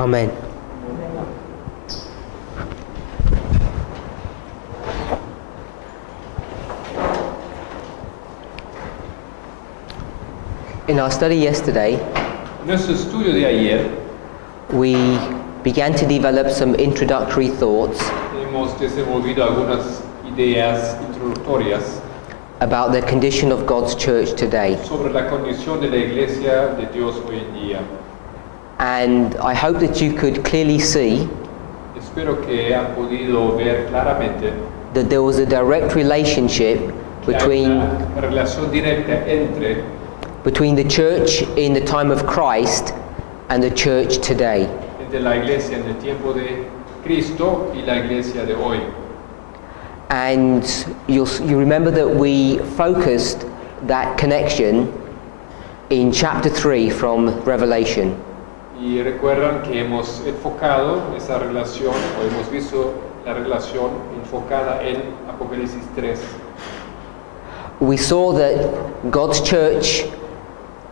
Amen. In our study yesterday, En nuestro estudio de ayer we began to develop some introductory thoughts hemos desenvolvido algunas ideas introductorias about the condition of God's church today. sobre la condición de la iglesia de Dios hoy en día. And I hope that you could clearly see Espero que han podido ver claramente that there was a direct relationship que hay between una relación directa between the church in the time of Christ and the church today. entre la iglesia en el tiempo de Cristo y la iglesia de hoy. And you remember that we focused that connection in chapter 3 from Revelation. Y recuerdan que hemos enfocado esa relación, o hemos visto la relación enfocada en Apocalipsis 3. We saw that God's church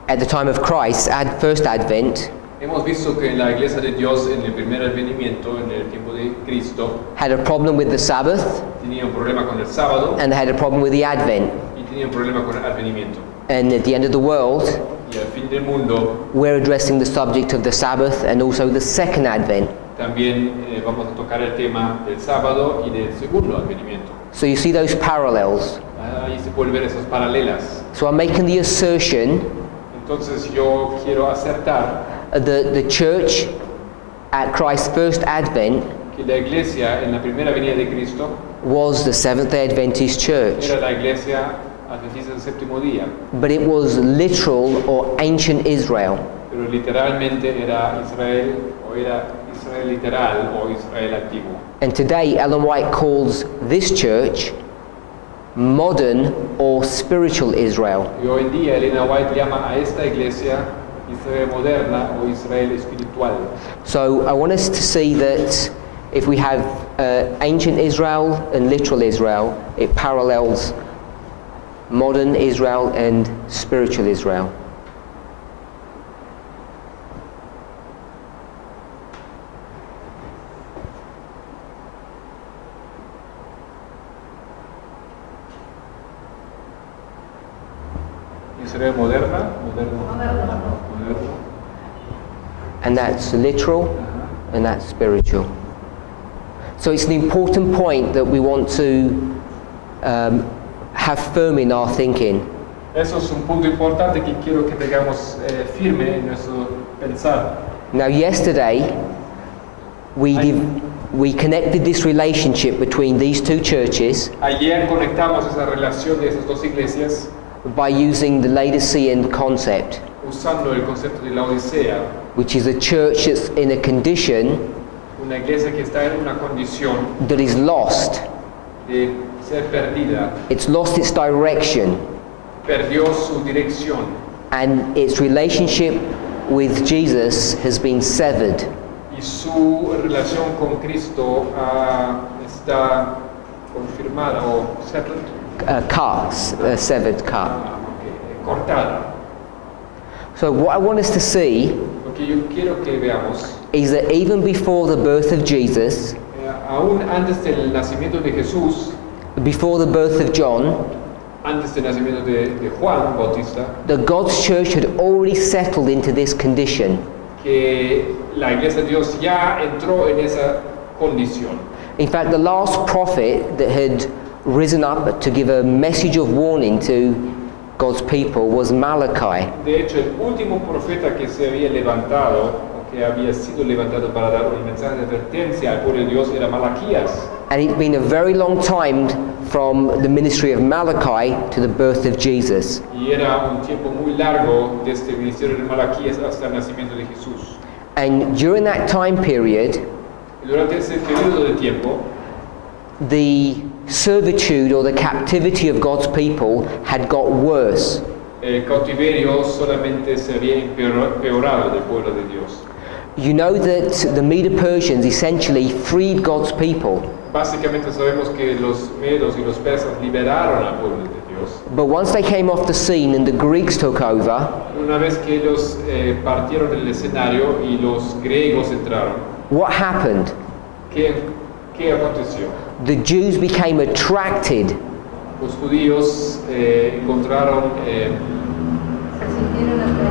at the time of Christ's first advent Hemos visto que la iglesia de Dios en el primer advenimiento, en el tiempo de Cristo, had a problem with the Sabbath tenía un problema con el sábado and had a problem with the Advent. y tenía un problema con el advenimiento. And at the end of the world, Y al fin del mundo we're addressing the subject of the Sabbath and also the second Advent. también vamos a tocar el tema del sábado y del segundo advenimiento. So you see those parallels. Ahí se pueden ver esas paralelas. So I'm making the assertion Entonces yo quiero acertar that the church at Christ's first advent que la iglesia en la primera venida de Cristo was the Seventh-day Adventist church, era la iglesia adventista del séptimo día, but it was literal or ancient Israel. pero literalmente era Israel, o era Israel literal o Israel antiguo. And today Ellen White calls this church modern or spiritual Israel. Y hoy en día Elena White llama a esta iglesia Israel moderna o Israel espiritual. So I want us to see that if we have ancient Israel and literal Israel, it parallels modern Israel and spiritual Israel. Israel moderna. And that's literal and that's spiritual. So it's an important point that we want to have firm in our thinking. Eso es un punto importante que quiero que tengamos firme en nuestro pensar. Now yesterday we connected this relationship between these two churches Ayer conectamos esa relación de esas dos iglesias by using the Laodicean concept, usando el concepto de la Odisea, which is a church that's in a condition una iglesia que está en una condición that is lost. de ser perdida, It's lost its direction, perdió su dirección and its relationship with Jesus has been severed. y su relación con Cristo está confirmada o settled, Severed, cut. cortada. So what I want us to see Lo que yo quiero que veamos, is that even before the birth of Jesus, aún antes del nacimiento de Jesús, before the birth of John, antes del nacimiento de Juan Bautista, that God's church had already settled into this condition. que la iglesia de Dios ya entró en esa condición. In fact, the last prophet that had risen up to give a message of warning to God's people was Malachi. De hecho, el último profeta que se había levantado, o que había sido levantado para dar un mensaje de advertencia al pueblo de Dios, era Malaquías. And it's been a very long time from the ministry of Malachi to the birth of Jesus. Y era un tiempo muy largo desde el ministerio de Malaquías hasta el nacimiento de Jesús. And during that time period, Y durante ese periodo de tiempo, the servitude or the captivity of God's people had got worse. el cautiverio solamente se había empeorado del pueblo de Dios. You know that the Medo-Persians essentially freed God's people. Básicamente sabemos que los medos y los persas liberaron al pueblo de Dios. ellos. But once they came off the scene and the Greeks took over, Una vez que ellos partieron del escenario y los griegos entraron, what happened? ¿qué aconteció? The Jews became attracted Los judíos encontraron,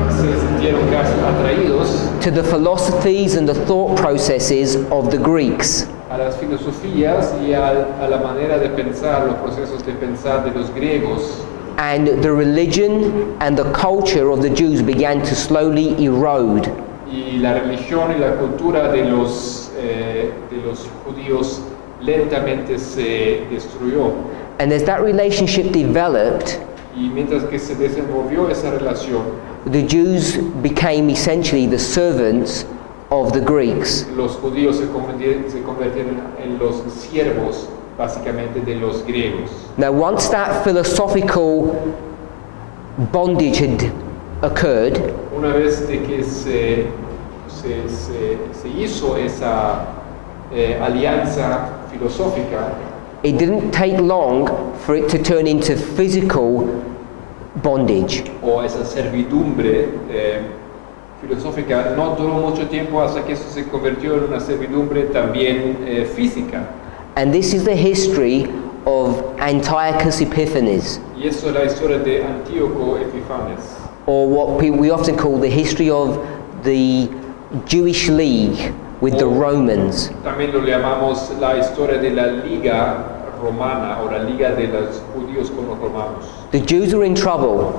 se sintieron casi atraídos to the philosophies and the thought processes of the Greeks. a las filosofías y a la manera de pensar, los procesos de pensar de los griegos. And the religion and the culture of the Jews began to slowly erode. Y la religión y la cultura de los judíos lentamente se destruyó. And as that relationship developed, Y mientras que se desenvolvió esa relación, the Jews became essentially the servants of the Greeks. los judíos se convirtieron en los siervos básicamente de los griegos. Now, once that philosophical bondage had occurred, Una vez de que se hizo esa alianza filosófica, it didn't take long for it to turn into physical bondage. o esa servidumbre filosófica, no duró mucho tiempo hasta que eso se convirtió en una servidumbre también física. And this is the history of Antiochus Epiphanes, Y eso es la historia de Antíoco Epifanes, or what we often call the history of the Jewish League with the Romans. También lo llamamos la historia de la Liga Romana o la Liga de los judíos con los romanos. The Jews were in trouble.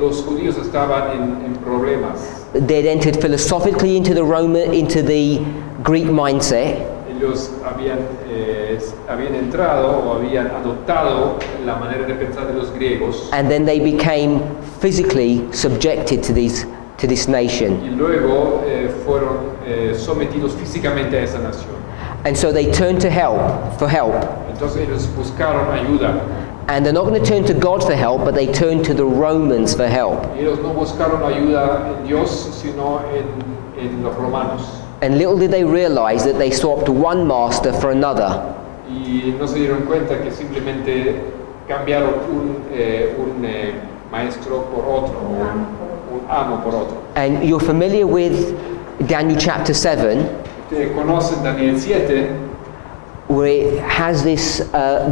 Los judíos estaban en problemas. They'd entered philosophically into the Greek mindset, Ellos habían entrado o habían adoptado la manera de pensar de los griegos and then they became physically subjected to this nation. y luego fueron sometidos físicamente a esa nación. And so they turned to help. Entonces ellos buscaron ayuda. And they're not going to turn to God for help, but they turned to the Romans for help. Ellos no buscaron ayuda en Dios, sino en los romanos. And little did they realize that they swapped one master for another. Y no se dieron cuenta que simplemente cambiaron un maestro por otro, o un amo por otro. And you're familiar with Daniel chapter 7, Ustedes conocen Daniel 7, where it has this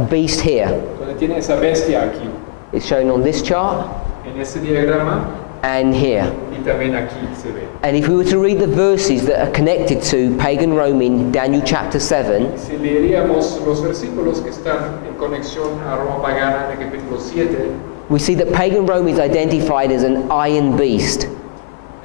beast here. donde tiene esa bestia aquí, It's shown on this chart en ese diagrama, and here. y también aquí se ve. And if we were to read the verses that are connected to pagan Rome in Daniel chapter 7, Si leeríamos los versículos que están en conexión a Roma pagana en el capítulo 7, we see that pagan Rome is identified as an iron beast.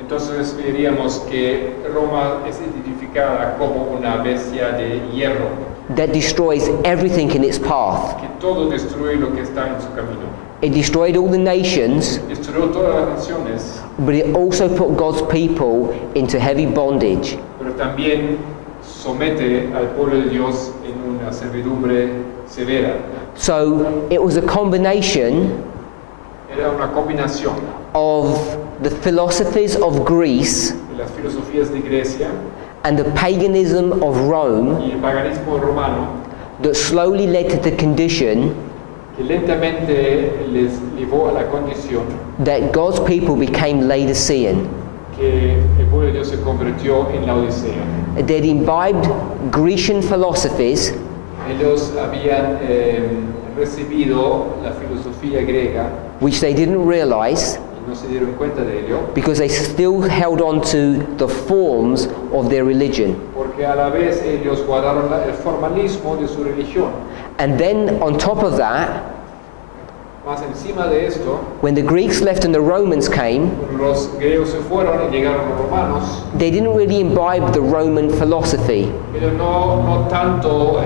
entonces veríamos que Roma es identificada como una bestia de hierro, That destroys everything in its path. que todo destruye lo que está en su camino. It destroyed all the nations, Destruyó todas las naciones, but it also put God's people into heavy bondage. pero también somete al pueblo de Dios en una servidumbre severa. So it was a combination Era una combinación of the philosophies of Greece de las filosofías de Grecia and the paganism of Rome y el paganismo romano that slowly led to the condition que lentamente les llevó a la condición that God's people became Laodicean. que el pueblo de Dios se convirtió en la Odisea. They'd imbibed Grecian philosophies Ellos habían recibido la filosofía griega which they didn't realize y no se dieron cuenta de ello, because they still held on to the forms of their religion. porque a la vez ellos guardaron el formalismo de su religión. And then on top of that, Más encima de esto, when the Greeks left and the Romans came, cuando los griegos se fueron y llegaron los romanos, they didn't really imbibe the Roman philosophy. ellos no tanto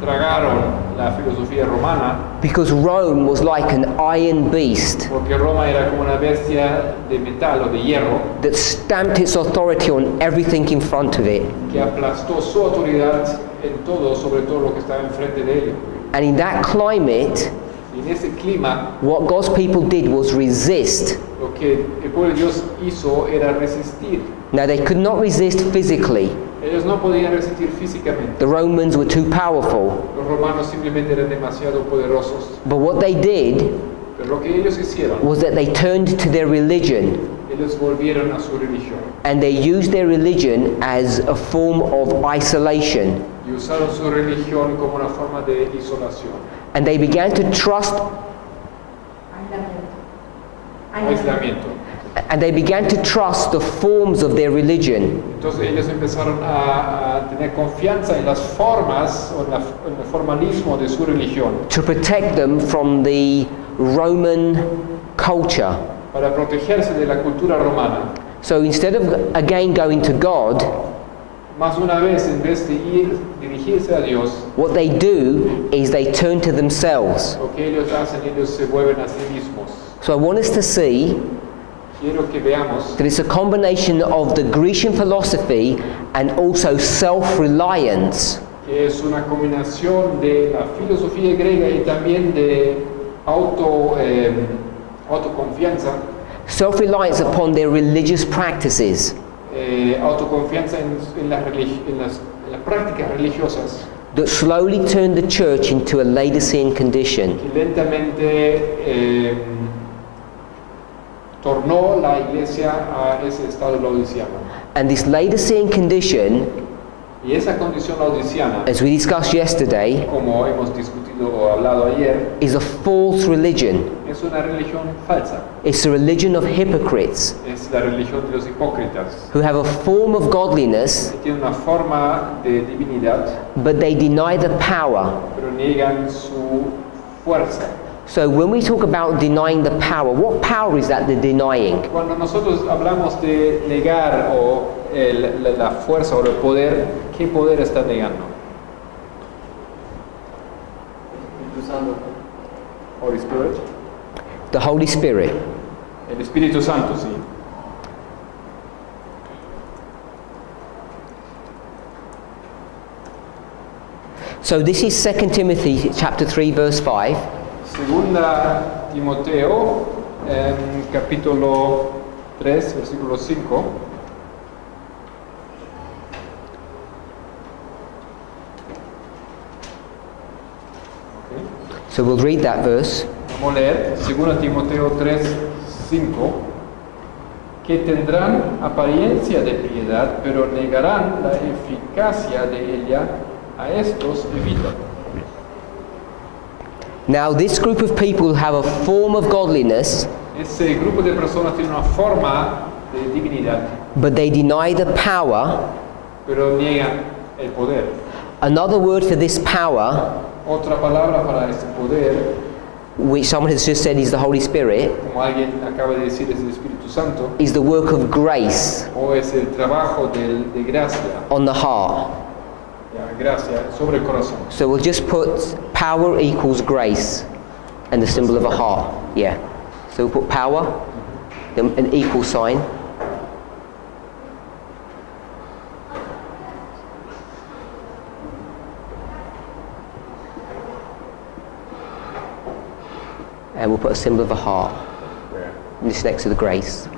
tragaron la filosofía romana, Because Rome was like an iron beast porque Roma era como una bestia de metal o de hierro that stamped its authority on everything in front of it. que aplastó su autoridad en todo, sobre todo lo que estaba enfrente de ellos. And in that climate, Y en ese clima, what God's people did was resist. lo que el pueblo de Dios hizo era resistir. Now, they could not resist physically. Ellos no podían resistir físicamente. The Romans were too powerful. Los romanos simplemente eran demasiado poderosos. But what they did Pero lo que ellos hicieron, was that they turned to their religion, ellos volvieron a su religión. and they used their religion as a form of isolation. Y usaron su religión como una forma de isolación. And they began to trust, Aislamiento. and they began to trust the forms of their religion. Entonces ellos empezaron a tener confianza en las formas o en el formalismo de su religión To protect them from the Roman culture. para protegerse de la cultura romana. So instead of again going to God, Más una vez, en vez de dirigirse a Dios, what they do is they turn to themselves. lo que ellos hacen, ellos se vuelven a sí mismos. So I want us to see Quiero que veamos that it's a combination of the Grecian philosophy and also self-reliance. que es una combinación de la filosofía griega y también de autoconfianza, Self-reliance upon their religious practices autoconfianza en las prácticas religiosas that slowly turned the church into a Laodicean condition. que lentamente tornó la iglesia a ese estado laodiciano. And this Laodicean condition, Y esa condición laodiciana, as we discussed yesterday, como hemos discutido o hablado ayer, is a false religion. es una religión falsa. It's a religion of hypocrites Es la religión de los hipócritas, who have a form of godliness, que tiene una forma de divinidad, but they deny the power. pero niegan su fuerza. So when we talk about denying the power, what power is that they're denying? Cuando nosotros hablamos de negar la fuerza o el poder, ¿qué poder está negando? Holy Spirit. The Holy Spirit. El Espíritu Santo, sí. So this is 2 Timothy chapter 3 verse 5. Segunda Timoteo, capítulo 3, versículo 5. So we'll read that verse. Vamos a leer, segunda Timoteo 3, 5. Que tendrán apariencia de piedad, pero negarán la eficacia de ella. A estos evitan. Now this group of people have a form of godliness, Ese grupo de personas tiene una forma de divinidad, but they deny the power. pero niegan el poder. Another word for this power, Otra palabra para ese poder, which someone has just said is the Holy Spirit, como alguien acaba de decir, es el Espíritu Santo, is the work of grace o es el trabajo de gracia, on the heart. gracia sobre el corazón. So we'll just put power equals grace and the symbol of a heart. Yeah. So we'll put power, then an equal sign. And we'll put a symbol of a heart. This next to the grace.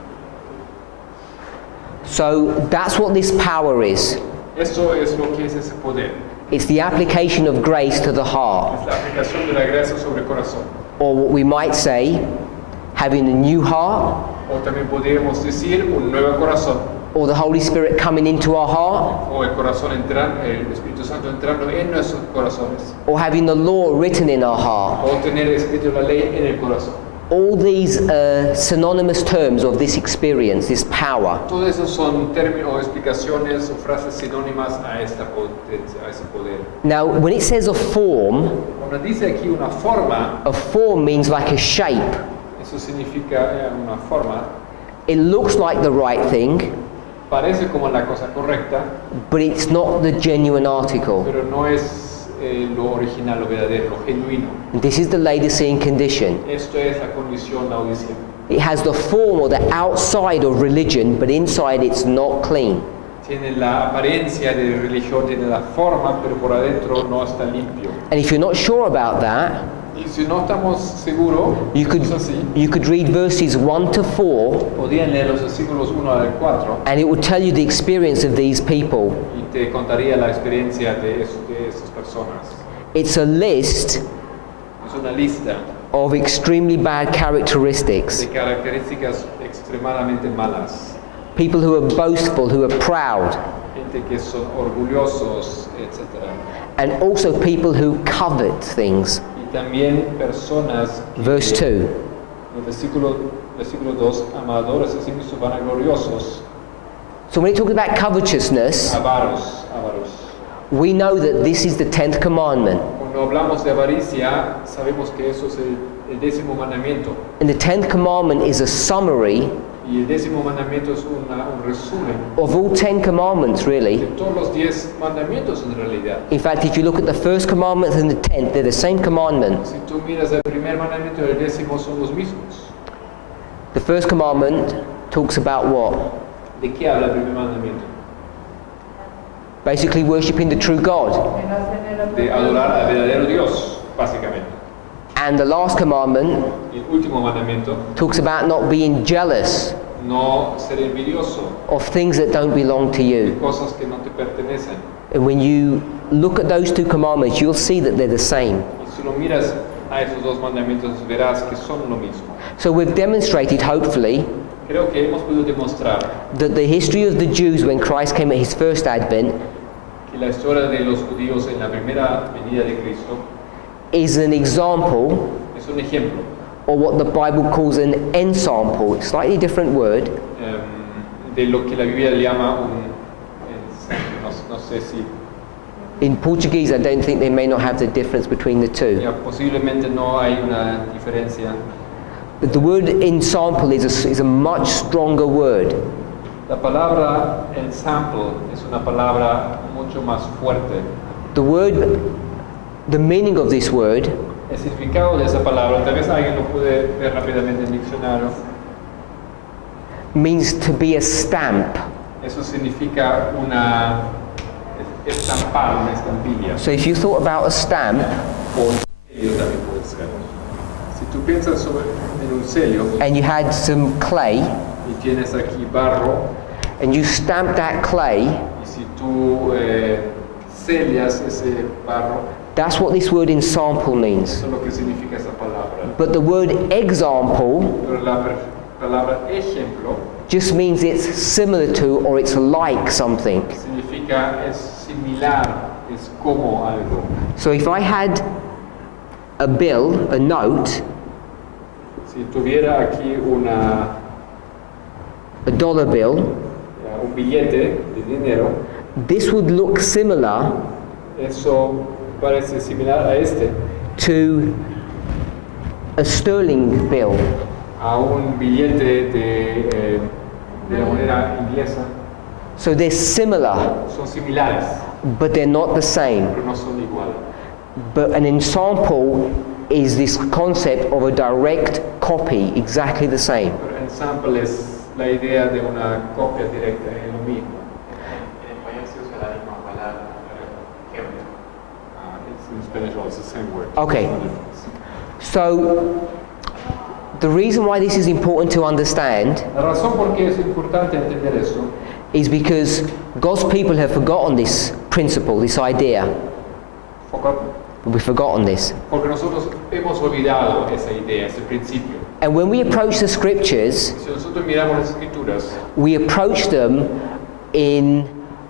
So that's what this power is. Eso es lo que es ese poder. It's the application of grace to the heart. Es la aplicación de la gracia sobre el corazón. Or what we might say, having a new heart, O también podríamos decir un nuevo corazón. or the Holy Spirit coming into our heart, O el corazón entrando, el Espíritu Santo entrando en nuestros corazones. or having the law written in our heart. O tener escrito la ley en el corazón. All these are synonymous terms of this experience, this power. Todo eso son términos o explicaciones o frases sinónimas a esta potencia, a ese poder. Now, when it says a form Cuando dice aquí una forma, means like a shape. eso significa una forma, It looks like the right thing, parece como la cosa correcta, but it's not the genuine article. pero no es lo original, lo verdadero, lo genuino. This is the Laodicean condition. Esto es la condición laodiciana. It has the form or the outside of religion, but inside it's not clean. Tiene la apariencia de religión, tiene la forma, pero por adentro no está limpio. And if you're not sure about that, Y si no estamos seguros, you could, es así, you could read verses 1 to 4, podían leer los versículos 1 al 4 and it would tell you the experience of these people. y te contaría la experiencia de esas personas. It's a list Es una lista of extremely bad characteristics. de características extremadamente malas. People who are boastful, who are proud, Gente que son orgullosos, etc. and also people who covet things. Y también personas que, Verse 2. en el versículo 2, amadores de sí mismos vanagloriosos, So when it talks about covetousness, avaros. we know that this is the 10th commandment. Cuando hablamos de avaricia, sabemos que eso es el 10º mandamiento. And the 10th commandment is a summary Y el 10º mandamiento es un resumen of all 10 commandments, de really. todos los 10 mandamientos en realidad. In fact, if you look at the first commandment and the 10th, they're the same commandment. Si tú miras el primer mandamiento y el 10º son los mismos. The first commandment talks about what? ¿De qué habla el primer mandamiento? Basically worshipping the true God. De adorar al verdadero Dios, básicamente. And the last commandment Y el último mandamiento, talks about not being jealous no ser envidioso of things that don't belong to de you. cosas que no te pertenecen. And when you look at those two commandments, you'll see that they're the same. Y si lo miras a esos dos mandamientos, verás que son lo mismo. So we've demonstrated, hopefully, Creo que hemos podido demostrar that the history of the Jews when Christ came at his first advent que la historia de los judíos en la primera venida de Cristo is an example, es un ejemplo or what the Bible calls an ensample, slightly different word, de lo que la Biblia le llama no sé si in Portuguese I don't think they may not have the difference between the two. ya, posiblemente no hay una diferencia. But the word ensample is a much stronger word. La palabra ensample es una palabra mucho más fuerte. The meaning of this word El significado de esa palabra, tal vez alguien lo puede ver rápidamente en el diccionario. means to be a stamp. Eso significa estampar, una estampilla. So if you thought about a stamp O un sello también puede ser. Si tú piensas en un sello and you had some clay y tienes aquí barro, and you stamp that clay, y si tú sellas ese barro, that's what this word ensample means. eso es lo que significa esa palabra. But the word example Pero la palabra ejemplo just means it's similar to or it's like something. significa es similar, es como algo. So if I had a bill, a note, Si tuviera aquí a dollar bill, un billete de dinero, this would look similar eso parece similar a to a sterling bill. a un billete de la moneda inglesa. So they're similar, Son similares, but they're not the same. pero no son igual. But an ensample is this concept of a direct copy, exactly the same. Pero ensample es la idea de una copia directa, es lo mismo. En español se usa la misma palabra, ejemplo. It's in Spanish also, it's the same word. Okay. No difference. So the reason why this is important to understand La razón por qué es importante entender eso is because God's people have forgotten this principle, this idea. We've forgotten this. porque nosotros hemos olvidado esa idea, ese principio. And when we approach the scriptures, Si nosotros miramos las escrituras, we approach them in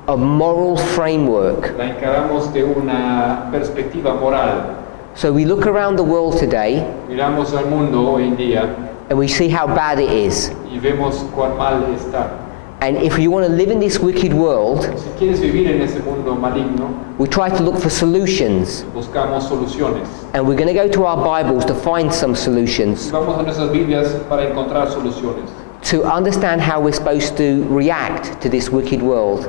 a moral framework. la encaramos de una perspectiva moral. So we look around the world today Miramos al mundo hoy en día and we see how bad it is. y vemos cuán mal está. And if you want to live in this wicked world, Si quieres vivir en ese mundo maligno, we try to look for solutions. buscamos soluciones. And we're going to go to our Bibles to find some solutions, Vamos a nuestras Biblias para encontrar soluciones, to understand how we're supposed to react to this wicked world.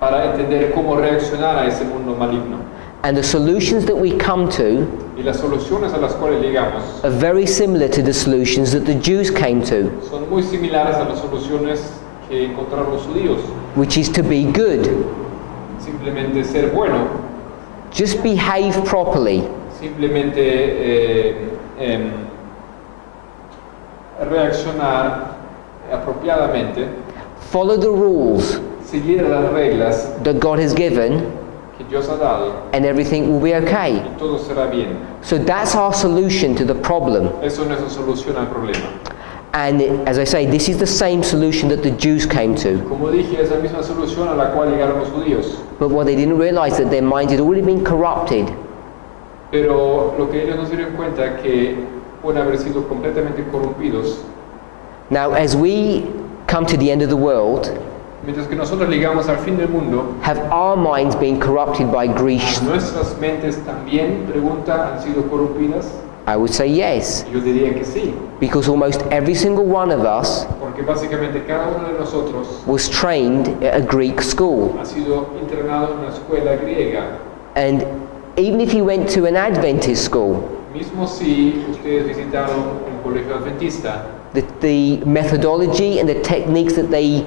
para entender cómo reaccionar a ese mundo maligno. And the solutions that we come to Y las soluciones a las cuales llegamos are very similar to the solutions that the Jews came to, son muy similares a las soluciones que encontraron los judíos. which is to be good, Simplemente ser bueno, just behave properly, simplemente reaccionar apropiadamente, follow the rules seguir las reglas that God has given, que Dios ha dado, and everything will be okay. y todo será bien. So that's our solution to the problem. Eso no es la solución al problema. And as I say, this is the same solution that the Jews came to. Como dije, es la misma solución a la cual llegaron los judíos. But what they didn't realize that their minds had already been corrupted. Pero lo que ellos no se dieron cuenta es que pueden haber sido completamente corrompidos. Now, as we come to the end of the world, Mientras que nosotros llegamos al fin del mundo, have our minds been corrupted by Greece? ¿nuestras mentes también, pregunta, han sido corrompidas? I would say yes, Yo diría que sí, because almost every single one of us porque básicamente cada uno de nosotros was trained at a Greek school. ha sido entrenado en una escuela griega. And even if you went to an Adventist school, Mismo si ustedes visitaron un colegio adventista, the methodology and the techniques that they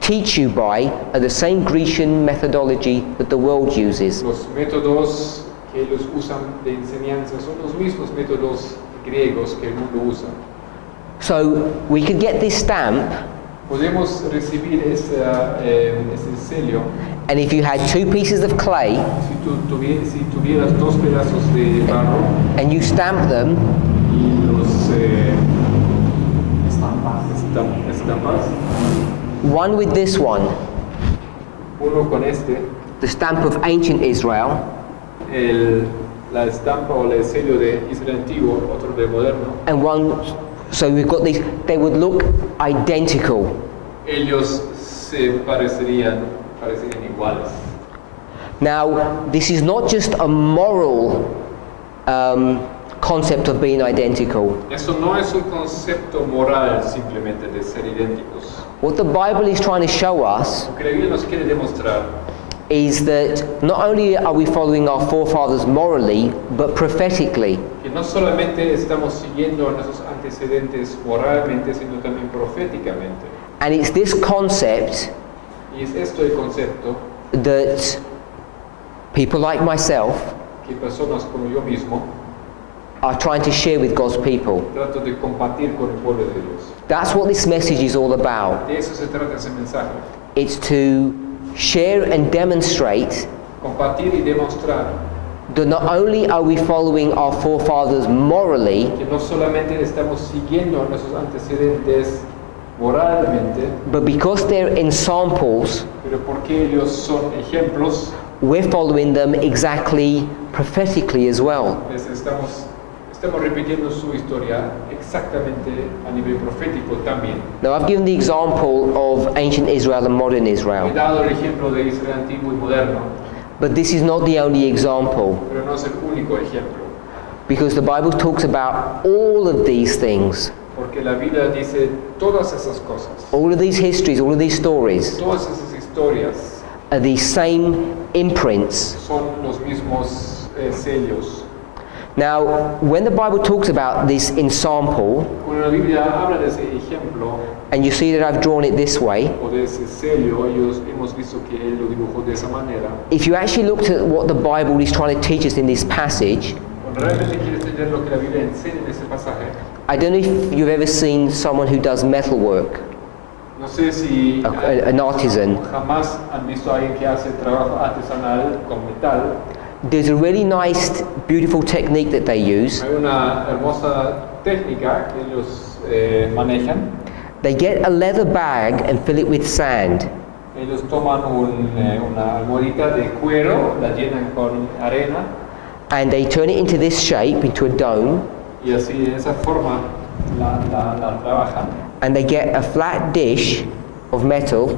teach you by are the same Grecian methodology that the world uses. los métodos que ellos usan de enseñanza son los mismos métodos griegos que el mundo usa. So we could get this stamp, Podemos recibir ese sello and if you had 2 pieces of clay si tuvieras dos pedazos de barro and you stamp them, y los estampas, one with this one, uno con este, the stamp of ancient Israel, la estampa o el sello de Israel antiguo, otro de moderno, and one, so we've got these, they would look identical. ellos se parecerían iguales. Now, this is not just a moral concept of being identical. Eso no es un concepto moral simplemente de ser idénticos. What the Bible is trying to show us Lo que la Biblia nos quiere demostrar is that not only are we following our forefathers morally, but prophetically. que no solamente estamos siguiendo a nuestros antecedentes moralmente, sino también proféticamente. And it's this concept Y es esto el concepto that people like myself que personas como yo mismo are trying to share with God's people. trato de compartir con el pueblo de Dios. That's what this message is all about. De eso se trata ese mensaje. It's to share and demonstrate Compartir y demostrar that not only are we following our forefathers morally, que no solamente estamos siguiendo a nuestros antecedentes moralmente, but because they're ensamples, pero porque ellos son ejemplos, we're following them exactly prophetically as well. les estamos repitiendo su historia exactamente a nivel profético también. Now, I've given the example of ancient Israel and modern He Israel, dado el ejemplo de Israel antiguo y moderno, but this is not the only example, pero no es el único ejemplo, because the Bible talks about all of these things, porque la Biblia dice todas esas cosas, all of these histories, all of these stories todas esas historias are these same imprints. son los mismos sellos. Now, when the Bible talks about this ensample, Cuando la Biblia habla de ese ejemplo and you see that I've drawn it this way, o de ese sello, ellos hemos visto que él lo dibujó de esa manera. if you actually looked at what the Bible is trying to teach us in this passage, Cuando realmente quieres entender lo que la Biblia enseña en ese pasaje, I don't know if you've ever seen someone who does metalwork, no sé si an artisan. jamás han visto a alguien que hace trabajo artesanal con metal. There's a really nice, beautiful technique that they use. Hay una hermosa técnica que ellos manejan. They get a leather bag and fill it with sand. Ellos toman una almohadita de cuero, la llenan con arena And they turn it into this shape, into a dome, y así de esa forma la trabajan. and they get a flat dish of metal,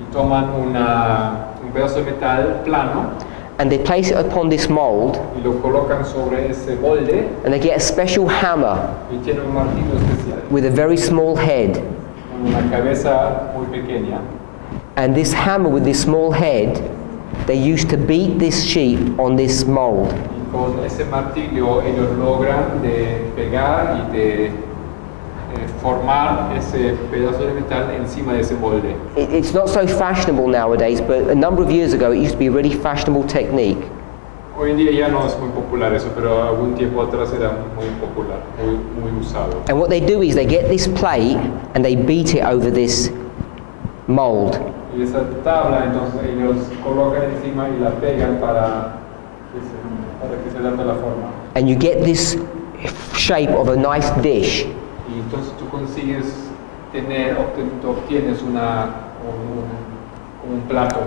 Y toman un pedazo de metal plano and they place it upon this mold, y lo colocan sobre ese molde and they get a special hammer y tienen un martillo especial, with a very small head. con una cabeza muy pequeña. And this hammer with this small head, they use to beat this sheep on this mold. Y con ese martillo ellos logran de pegar y de formar ese pedazo de metal encima de ese molde. It's not so fashionable nowadays, but a number of years ago it used to be a really fashionable technique. Hoy en día ya no es muy popular eso, pero algún tiempo atrás era muy popular, muy usado. And what they do is they get this plate and they beat it over this mold. Y esa tabla, entonces ellos colocan encima y la pegan para que se dé la forma. And you get this shape of a nice dish. Y entonces tú consigues tú obtienes un plato,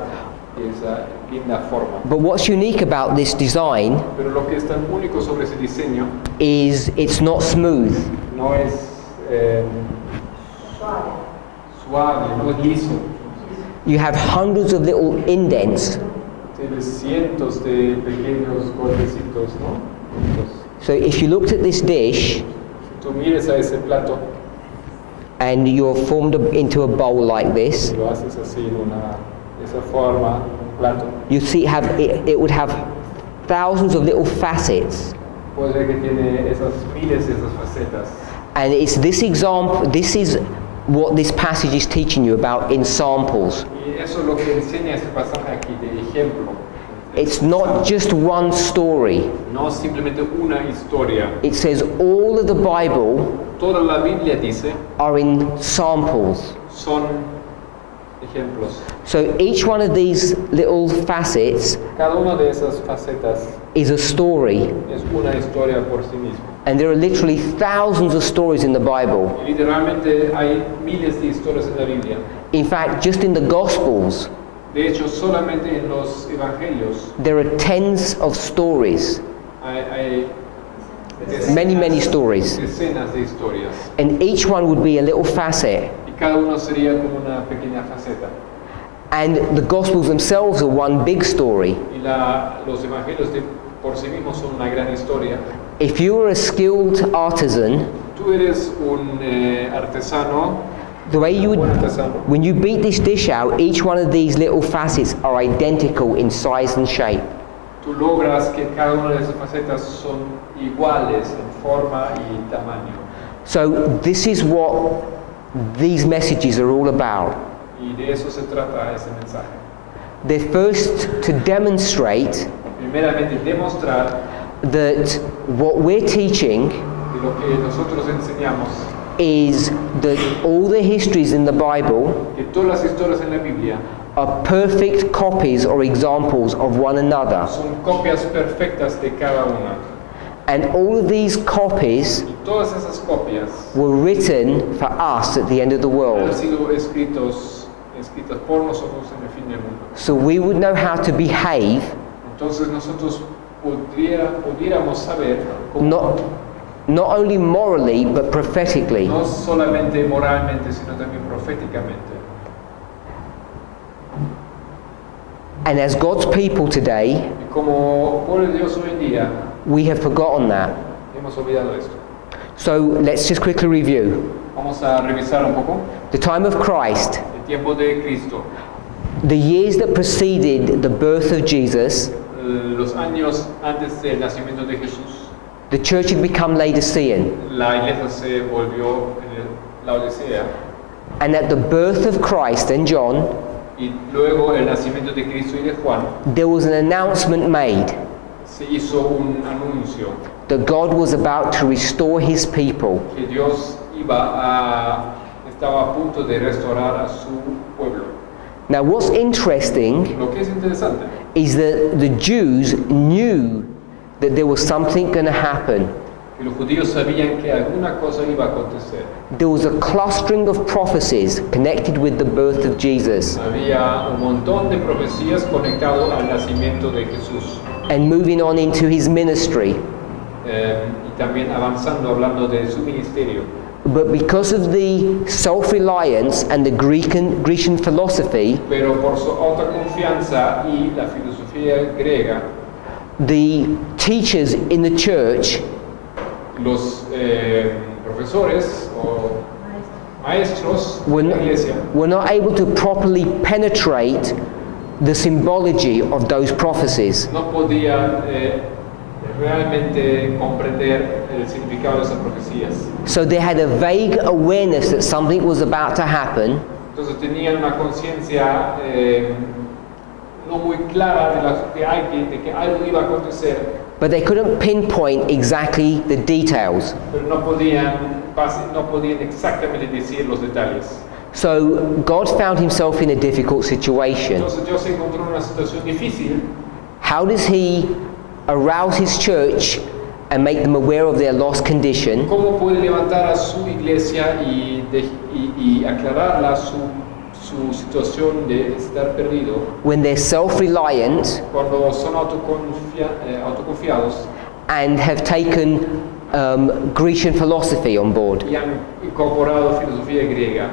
esa linda forma. But what's unique about this design Pero lo que es tan único sobre ese diseño is it's not smooth. no es suave, no es liso. You have hundreds of little indents. Tiene cientos de pequeños golpecitos, ¿no? So if you looked at this dish Si tú mires a ese plato and you're formed into a bowl like this, y lo haces así en esa forma, un plato, you see it would have thousands of little facets. puedes ver que tiene esas miles de esas facetas. And it's this example, this is what this passage is teaching you about in samples. Y eso es lo que enseña este pasaje aquí de ejemplo. It's not just one story. No simplemente una historia. It says all of the Bible Toda la Biblia dice are in samples. son ejemplos. So each one of these little facets Cada una de esas facetas is a story. es una historia por sí misma. And there are literally thousands of stories in the Bible. Y literalmente hay miles de historias en la Biblia. In fact, just in the Gospels, De hecho, solamente en los evangelios there are tens of stories, hay many stories. decenas de historias. And each one would be a little facet. Y cada uno sería como una pequeña faceta. And the Gospels themselves are one big story. Y los evangelios por sí mismos son una gran historia. If you were a skilled artisan, Tú eres un artesano, the way you un would, artesano. when you beat this dish out, each one of these little facets are identical in size and shape. Tú logras que cada una de esas facetas son iguales en forma y tamaño. So this is what these messages are all about. Y de eso se trata ese mensaje. They're first to demonstrate Primeramente, demostrar that what we're teaching que lo que nosotros enseñamos, is that all the histories in the Bible que todas las historias en la Biblia are perfect copies or examples of one another. son copias perfectas de cada una. And all of these copies Y todas esas copias were written for us at the end of the han world. sido escritas por nosotros en el fin del mundo. So we would know how to behave, Entonces nosotros pudiéramos saber cómo, not only morally but prophetically. no solamente moralmente, sino también proféticamente. And as God's people today, Y como pueblo de Dios hoy en día, we have forgotten that. hemos olvidado esto. So let's just quickly review. Vamos a revisar un poco The time of Christ, el tiempo de Cristo, the years that preceded the birth of Jesus, los años antes del nacimiento de Jesús. the church had become Laodicean. La iglesia se volvió la Odisea And at the birth of Christ and John, y luego el nacimiento de Cristo y de Juan there was an announcement made se hizo un anuncio that God was about to restore his people. que Dios estaba a punto de restaurar a su pueblo. Now what's interesting Lo que es interesante is that the Jews knew that there was something going to happen. que los judíos sabían que alguna cosa iba a acontecer. There was a clustering of prophecies connected with the birth of Jesus Había un montón de profecías conectadas al nacimiento de Jesús and moving on into his ministry. Y también avanzando hablando de su ministerio. But because of the self-reliance and the Grecian philosophy, Pero por su autoconfianza y la filosofía griega, the teachers in the church los profesores o maestros de la iglesia were not able to properly penetrate the symbology of those prophecies. no podían realmente comprender el significado de esas profecías. So they had a vague awareness that something was about to happen, Entonces tenían una conciencia no muy clara de alguien, de que algo iba a acontecer, but they couldn't pinpoint exactly the details. pero no podían exactamente decir los detalles. So God found himself in a difficult situation. Entonces Dios se encontró en una situación difícil. How does he arouse his church and make them aware of their lost condition ¿Cómo puede levantar a su iglesia y aclararla su situación de estar perdido when they're self-reliant cuando son autoconfiados and have taken Grecian philosophy on board? y han incorporado filosofía griega?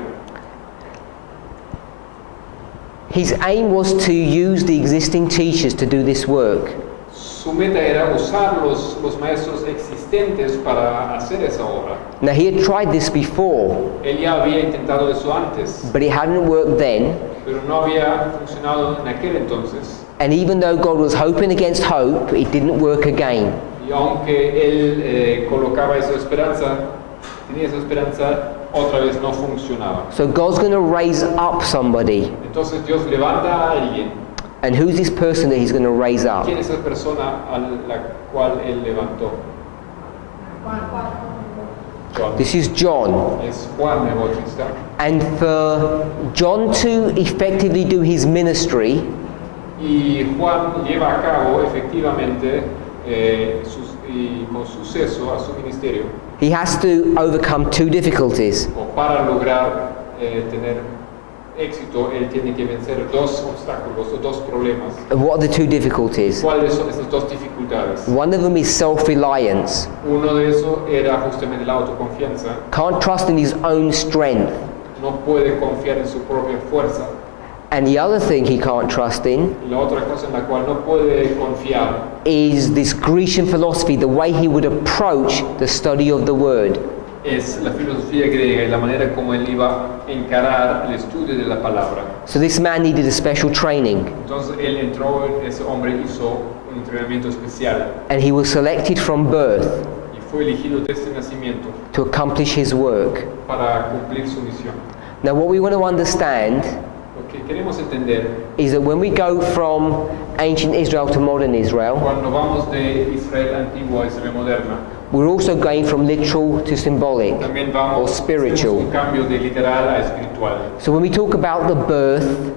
His aim was to use the existing teachers to do this work. Su meta era usar los maestros existentes para hacer esa obra. Now he had tried this before, Él ya había intentado eso antes, but it hadn't worked then. pero no había funcionado en aquel entonces. And even though God was hoping against hope, it didn't work again. Y aunque él colocaba esa esperanza, tenía esa esperanza, otra vez no funcionaba. So God's going to raise up somebody. Entonces Dios levanta a alguien. And who's this person that he's going to raise up? ¿Quién es esa persona a la cual él levantó? Juan. This is John. Es Juan el Bautista. And for John to effectively do his ministry, Y Juan lleva a cabo efectivamente con suceso a su ministerio, he has to overcome two difficulties. o para lograr tener éxito, él tiene que vencer dos obstáculos o dos problemas. And what are the two difficulties? ¿Cuáles son esas dos dificultades? One of them is self-reliance. Uno de esos era justamente la autoconfianza. Can't trust in his own strength. No puede confiar en su propia fuerza. And the other thing he can't trust in Y la otra cosa en la cual no puede confiar is this Grecian philosophy, the way he would approach the study of the word. es la filosofía griega y la manera como él iba a encarar el estudio de la palabra. So this man needed a special training, Entonces él entró, ese hombre hizo un entrenamiento especial and he was selected from birth y fue elegido desde nacimiento to accomplish his work. para cumplir su misión. Now what we want to understand Lo que queremos entender, is that when we go from ancient Israel to modern Israel, cuando vamos de Israel antiguo a Israel moderna, we're also going from literal to symbolic también or vamos hacemos spiritual. un cambio de literal a espiritual. So when we talk about the birth,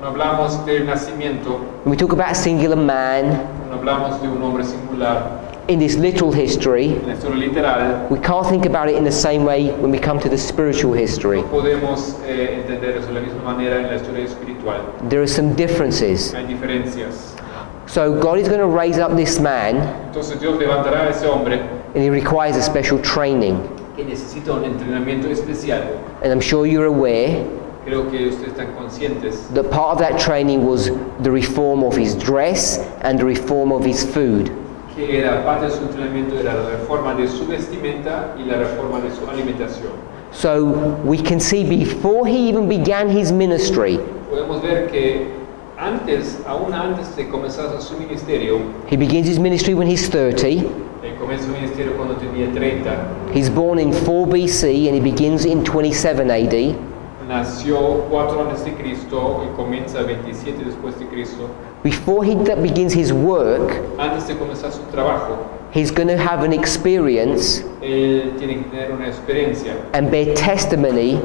Cuando hablamos del nacimiento, when we talk about a singular man cuando hablamos de un hombre singular, in this literal history, en la historia literal, we can't think about it in the same way when we come to the spiritual history. no podemos entender eso de la misma manera en la historia espiritual. There are some differences. Hay diferencias. So God is going to raise up this man, Entonces Dios levantará a ese hombre and he requires a special training. que necesita un entrenamiento especial. And I'm sure you're aware Creo que ustedes están conscientes that part of that training was the reform of his dress and the reform of his food. que era parte de su entrenamiento era la reforma de su vestimenta y la reforma de su alimentación. So we can see before he even began his ministry, Podemos ver que aún antes de comenzar su ministerio, he begins his ministry when he's 30. él comienza su ministerio cuando tenía 30, He's born in 4 BC and he begins in 27 AD. nació 4 antes de Cristo y comienza 27 después de Cristo. Before he begins his work, Antes de comenzar su trabajo, he's going to have an experience él tiene que tener una experiencia and bear testimony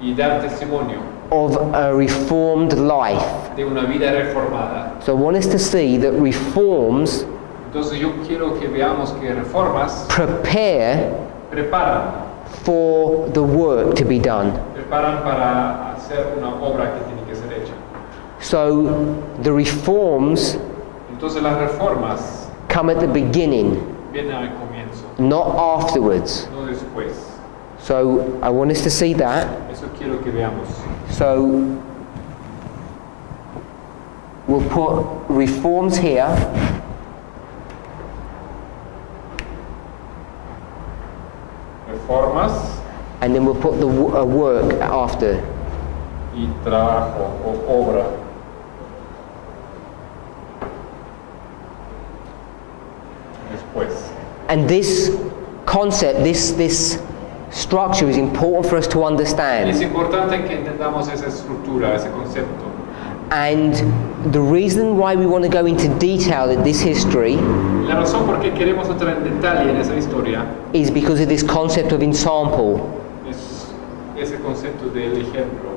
y dar testimonio of a reformed life. de una vida reformada. So I want us to see that reforms Entonces yo quiero que veamos que reformas prepare preparan for the work to be done. para hacer una obra que tiene que ser hecha. So the reforms Entonces las reformas come at the beginning, vienen al comienzo, not afterwards. no después. So I want us to see that. Eso quiero que veamos. So we'll put reforms here. Reformas And then we'll put the work after. y trabajo o obra. Después. And this concept, this structure is important for us to Es understand, importante que entendamos esa estructura, ese concepto, And the reason why we want to go into detail in this history La razón por qué queremos entrar en detalle en esa historia is because of this concept of ensample. es ese concepto del ejemplo.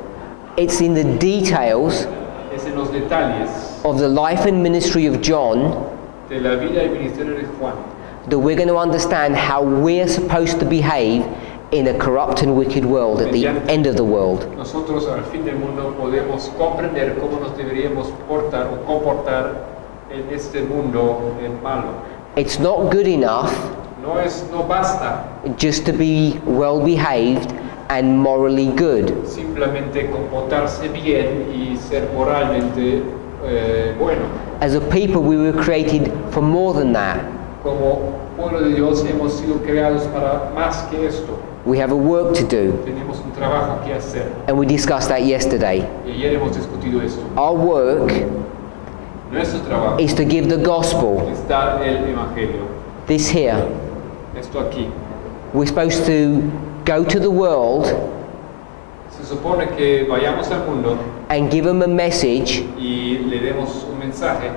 It's in the details Es en los detalles of the life and ministry of John de la vida y ministerio de Juan that we're going to understand how we're supposed to behave in a corrupt and wicked world at the end of the world. nosotros al fin del mundo podemos comprender cómo nos deberíamos portar o comportar en este mundo malo. It's not good enough No basta just to be well behaved and morally good. simplemente comportarse bien y ser moralmente bueno. As a people, we were created for more than that. Como pueblo de Dios hemos sido creados para más que esto. We have a work to do, Tenemos un trabajo que hacer. and we discussed that yesterday. Y ayer hemos discutido esto. Our work Nuestro trabajo is to give the gospel, es dar el evangelio. this here. Esto aquí. We're supposed to go to the world Se supone que vayamos al mundo and give them a message y le demos un mensaje,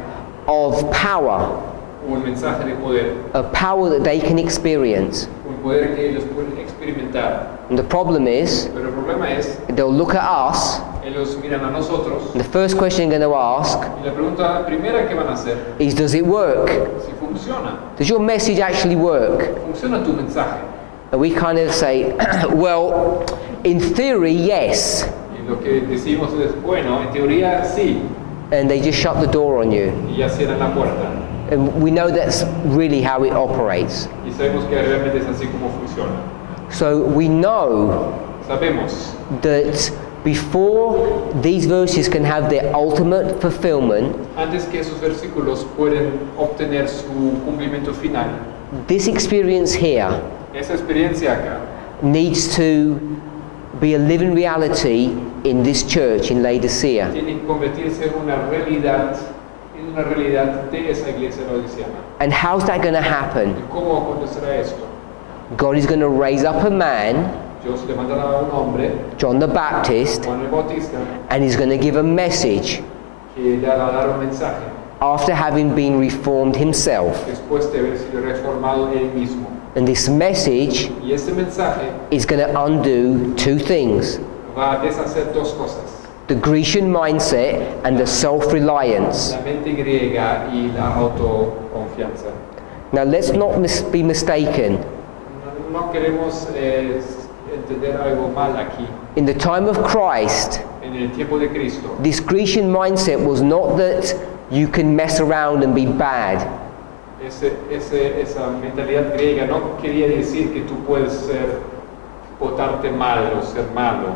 of power, un mensaje de poder, a power that they can experience. un poder que ellos pueden experimentar. And the problem is, Pero el problema es, they'll look at us, ellos miran a nosotros and the first question they're going to ask y la pregunta primera que van a hacer, is, does it work? si funciona, Does your message actually work? funciona tu mensaje. And we kind of say, well, in theory, yes. Y lo que decimos es, bueno, en teoría sí, And they just shut the door on you. y ya cierran la puerta. And we know that's really how it operates. Y sabemos que realmente es así como funciona. So we know Sabemos that before these verses can have their ultimate fulfillment, antes que esos versículos pueden obtener su cumplimiento final, this experience here esa experiencia acá needs to be a living reality in this church in Laodicea. tiene que convertirse en una realidad de esa iglesia laodiceana. And how's that going to happen? ¿Y cómo acontecerá esto? God is going to raise up a man, Dios levantará a un hombre, John the Baptist, Juan el Bautista, and he's going to give a message que le hará dar un mensaje after having been reformed himself. después de haber sido reformado él mismo. And this message Y este mensaje is going to undo two things: va a deshacer dos cosas: the Grecian mindset and the self-reliance. la mente griega y la autoconfianza. Now let's not be mistaken. No queremos entender algo mal aquí. In the time of Christ, En el tiempo de Cristo, this Grecian mindset was not that you can mess around and be bad. esa mentalidad griega no quería decir que tú puedes portarte mal o ser malo.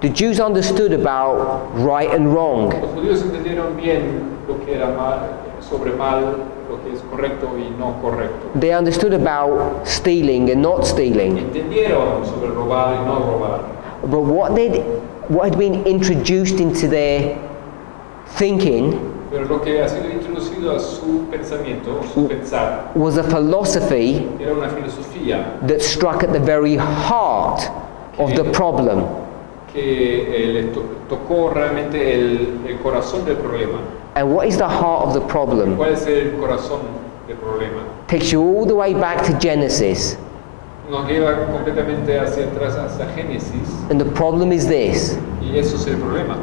The Jews understood about right and wrong. Los judíos entendieron bien lo que era mal, sobre mal, lo que es correcto y no correcto. They understood about stealing and not stealing. Entendieron sobre robar y no robar. But what had been introduced into their thinking Pero lo que ha sido introducido a su pensamiento, su pensar, was a philosophy era una filosofía that struck at the very heart of the problem. que le tocó realmente el corazón del problema. And what is the heart of the problem? ¿Cuál es el corazón del problema? Takes you all the way back to Genesis. Nos lleva completamente hacia atrás, hacia Génesis, And the problem is this: y eso es el problema.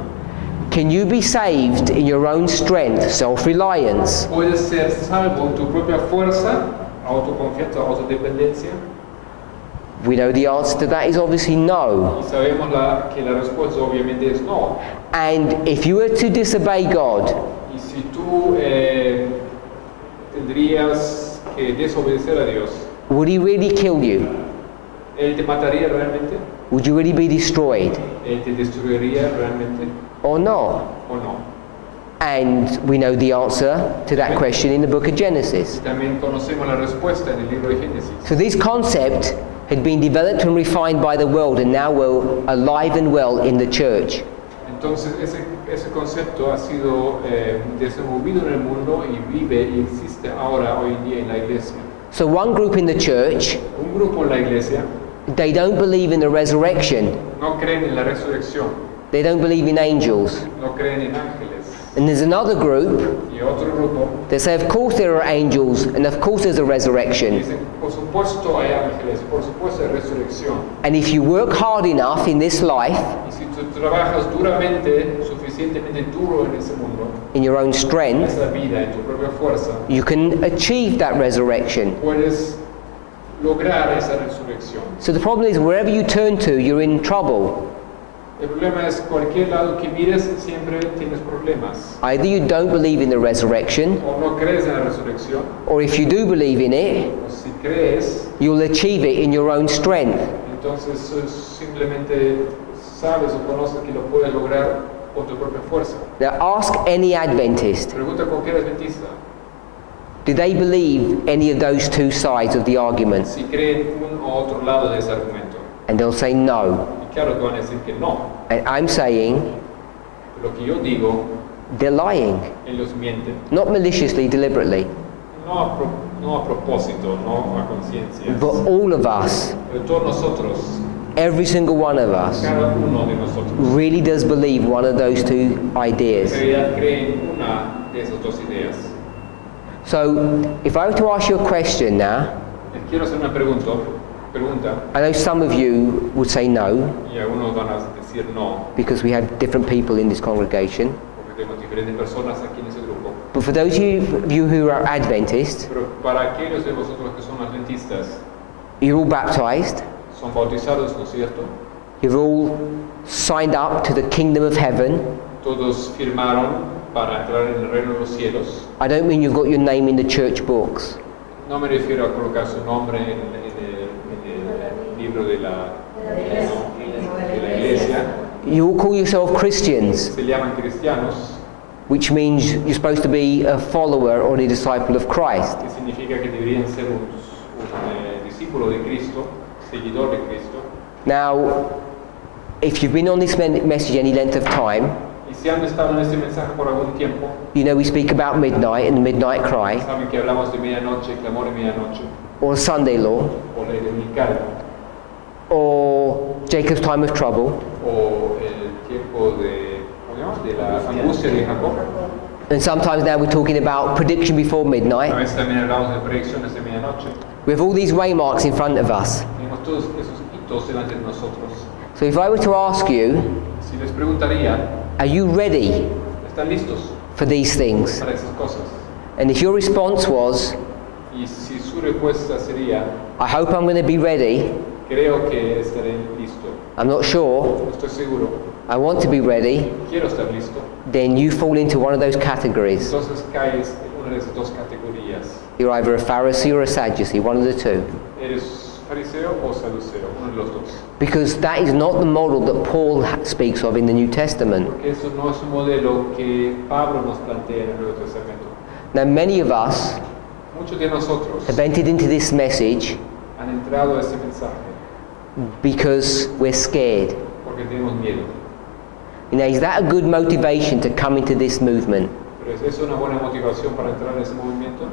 can you be saved in your own strength, self-reliance? ¿Puedes ser salvo en tu propia fuerza, autoconfianza, autodependencia? We know the answer to that is obviously no. Y sabemos que la respuesta obviamente es no. And if you were to disobey God, Y si tú tendrías que desobedecer a Dios, would He really kill you? ¿Él te mataría realmente? Would you really be destroyed? ¿Él te destruiría realmente Or not? o no? And we know the answer to that question in the book of Genesis. También conocemos la respuesta en el libro de Génesis. So this concept had been developed and refined by the world and now we're alive and well in the church. Entonces ese concepto ha sido desenvolvido en el mundo y vive y existe ahora hoy en día en la iglesia. So one group in the church, Un grupo en la iglesia they don't believe in the resurrection. no creen en la resurrección. They don't believe in angels. no creen en ángeles. And there's another group Y otro grupo that say, of course there are angels, and of course there's a resurrection. dicen, por supuesto hay ángeles, por supuesto hay resurrección. And if you work hard enough in this life, Y si tú trabajas duramente, suficientemente duro en ese mundo, in your own en strength, esa vida, en tu propia fuerza, you can achieve that resurrection. puedes lograr esa resurrección. So the problem is, wherever you turn to, you're in trouble. El problema es cualquier lado que mires siempre tienes problemas. Either you don't believe in the resurrection, O no crees en la resurrección, or if you do believe in it, o si crees, you'll achieve it in your own strength. entonces simplemente sabes o conoces que lo puedes lograr con tu propia fuerza. Now ask any Adventist, Pregunta a cualquier adventista do they believe any of those two sides of the argument? si creen un o otro lado de ese argumento. And they'll say no. Y claro que van a decir que no. And I'm saying Lo que yo digo, they're lying, ellos mienten. not maliciously, deliberately. No a propósito, no a conciencia. But all of us, Pero todos nosotros, every single one of us, cada uno de nosotros, really does believe one of those two en ideas. realidad creen una de esas dos ideas. So if I were to ask you a question now, Les quiero hacer una pregunta, I know some of you would say no, y algunos van a decir no, because we have different people in this congregation. porque tenemos diferentes personas aquí en ese grupo. But for those of you who are Adventists, Pero para aquellos de vosotros que son adventistas, you're all baptized, son bautizados, ¿no es cierto? you've all signed up to the kingdom of heaven. Todos firmaron para entrar en el reino de los cielos. I don't mean you've got your name in the church books. No me refiero a colocar su nombre en el libro de la iglesia. You all call yourself Christians, Se llaman cristianos, which means you're supposed to be a follower or a disciple of Christ. que significa que deberían ser un discípulo de Cristo, seguidor de Cristo. Now, if you've been on this message any length of time, Y si han estado en este mensaje por algún tiempo, you know we speak about midnight and the midnight cry, saben que hablamos de medianoche, clamor de medianoche, or Sunday law, o ley dominical, or Jacob's time of trouble. o el tiempo de, ¿cómo se llama? De la angustia de Jacob. And sometimes now we're talking about prediction before A midnight. veces también hablamos de predicciones de medianoche. We have all these waymarks in front of us. Tenemos todos esos hitos delante de nosotros. So if I were to ask you, Si les preguntaría, are you ready ¿están listos for these things? para esas cosas? And if your response was, Y si su respuesta sería, I hope I'm going to be ready, creo que estaré listo, I'm not sure, no estoy seguro, I want to be ready, quiero estar listo, then you fall into one of those categories. entonces caes en una de esas dos categorías. You're either a Pharisee or a Sadducee, one of the two. ¿Eres fariseo o saduceo? Uno de los dos. Because that is not the model that Paul speaks of in the New Testament. Porque eso no es un modelo que Pablo nos plantea en el Nuevo Testamento. Now many of us Muchos de nosotros have entered into this message han entrado a ese mensaje because we're scared. porque tenemos miedo. You know, is that a good motivation to come into this movement? Pero ¿es eso una buena motivación para entrar en ese movimiento?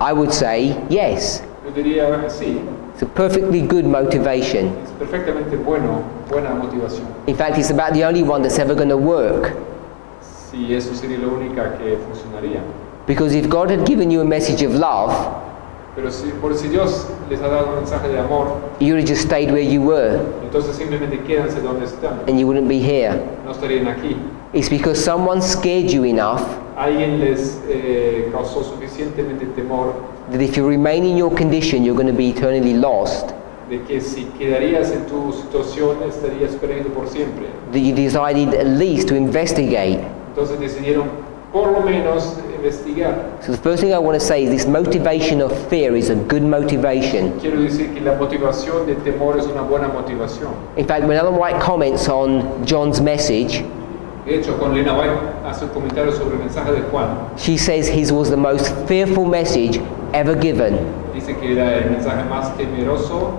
I would say yes. Yo diría sí, It's a perfectly good motivation. es perfectamente buena motivación. In fact, it's about the only one that's ever going to work. Si eso sería la única que funcionaría. Because if God had given you a message of love, Pero si Dios les ha dado un mensaje de amor, you would have just stayed where you were entonces simplemente quédense donde están. and you wouldn't be here. No estarían aquí. It's because someone scared you enough Alguien les causó suficientemente temor that if you remain in your condition, you're going to be eternally lost, de que si quedarías en tu situación estarías perdido por siempre. that you decided at least to investigate. Entonces decidieron por lo menos investigar. So the first thing I want to say is this motivation of fear is a good motivation. Quiero decir que la motivación de temor es una buena motivación. In fact, when Ellen White comments on John's message, De hecho, cuando Lena White hace un comentario sobre el mensaje de Juan, she says his was the most fearful message ever given, dice que era el mensaje más temeroso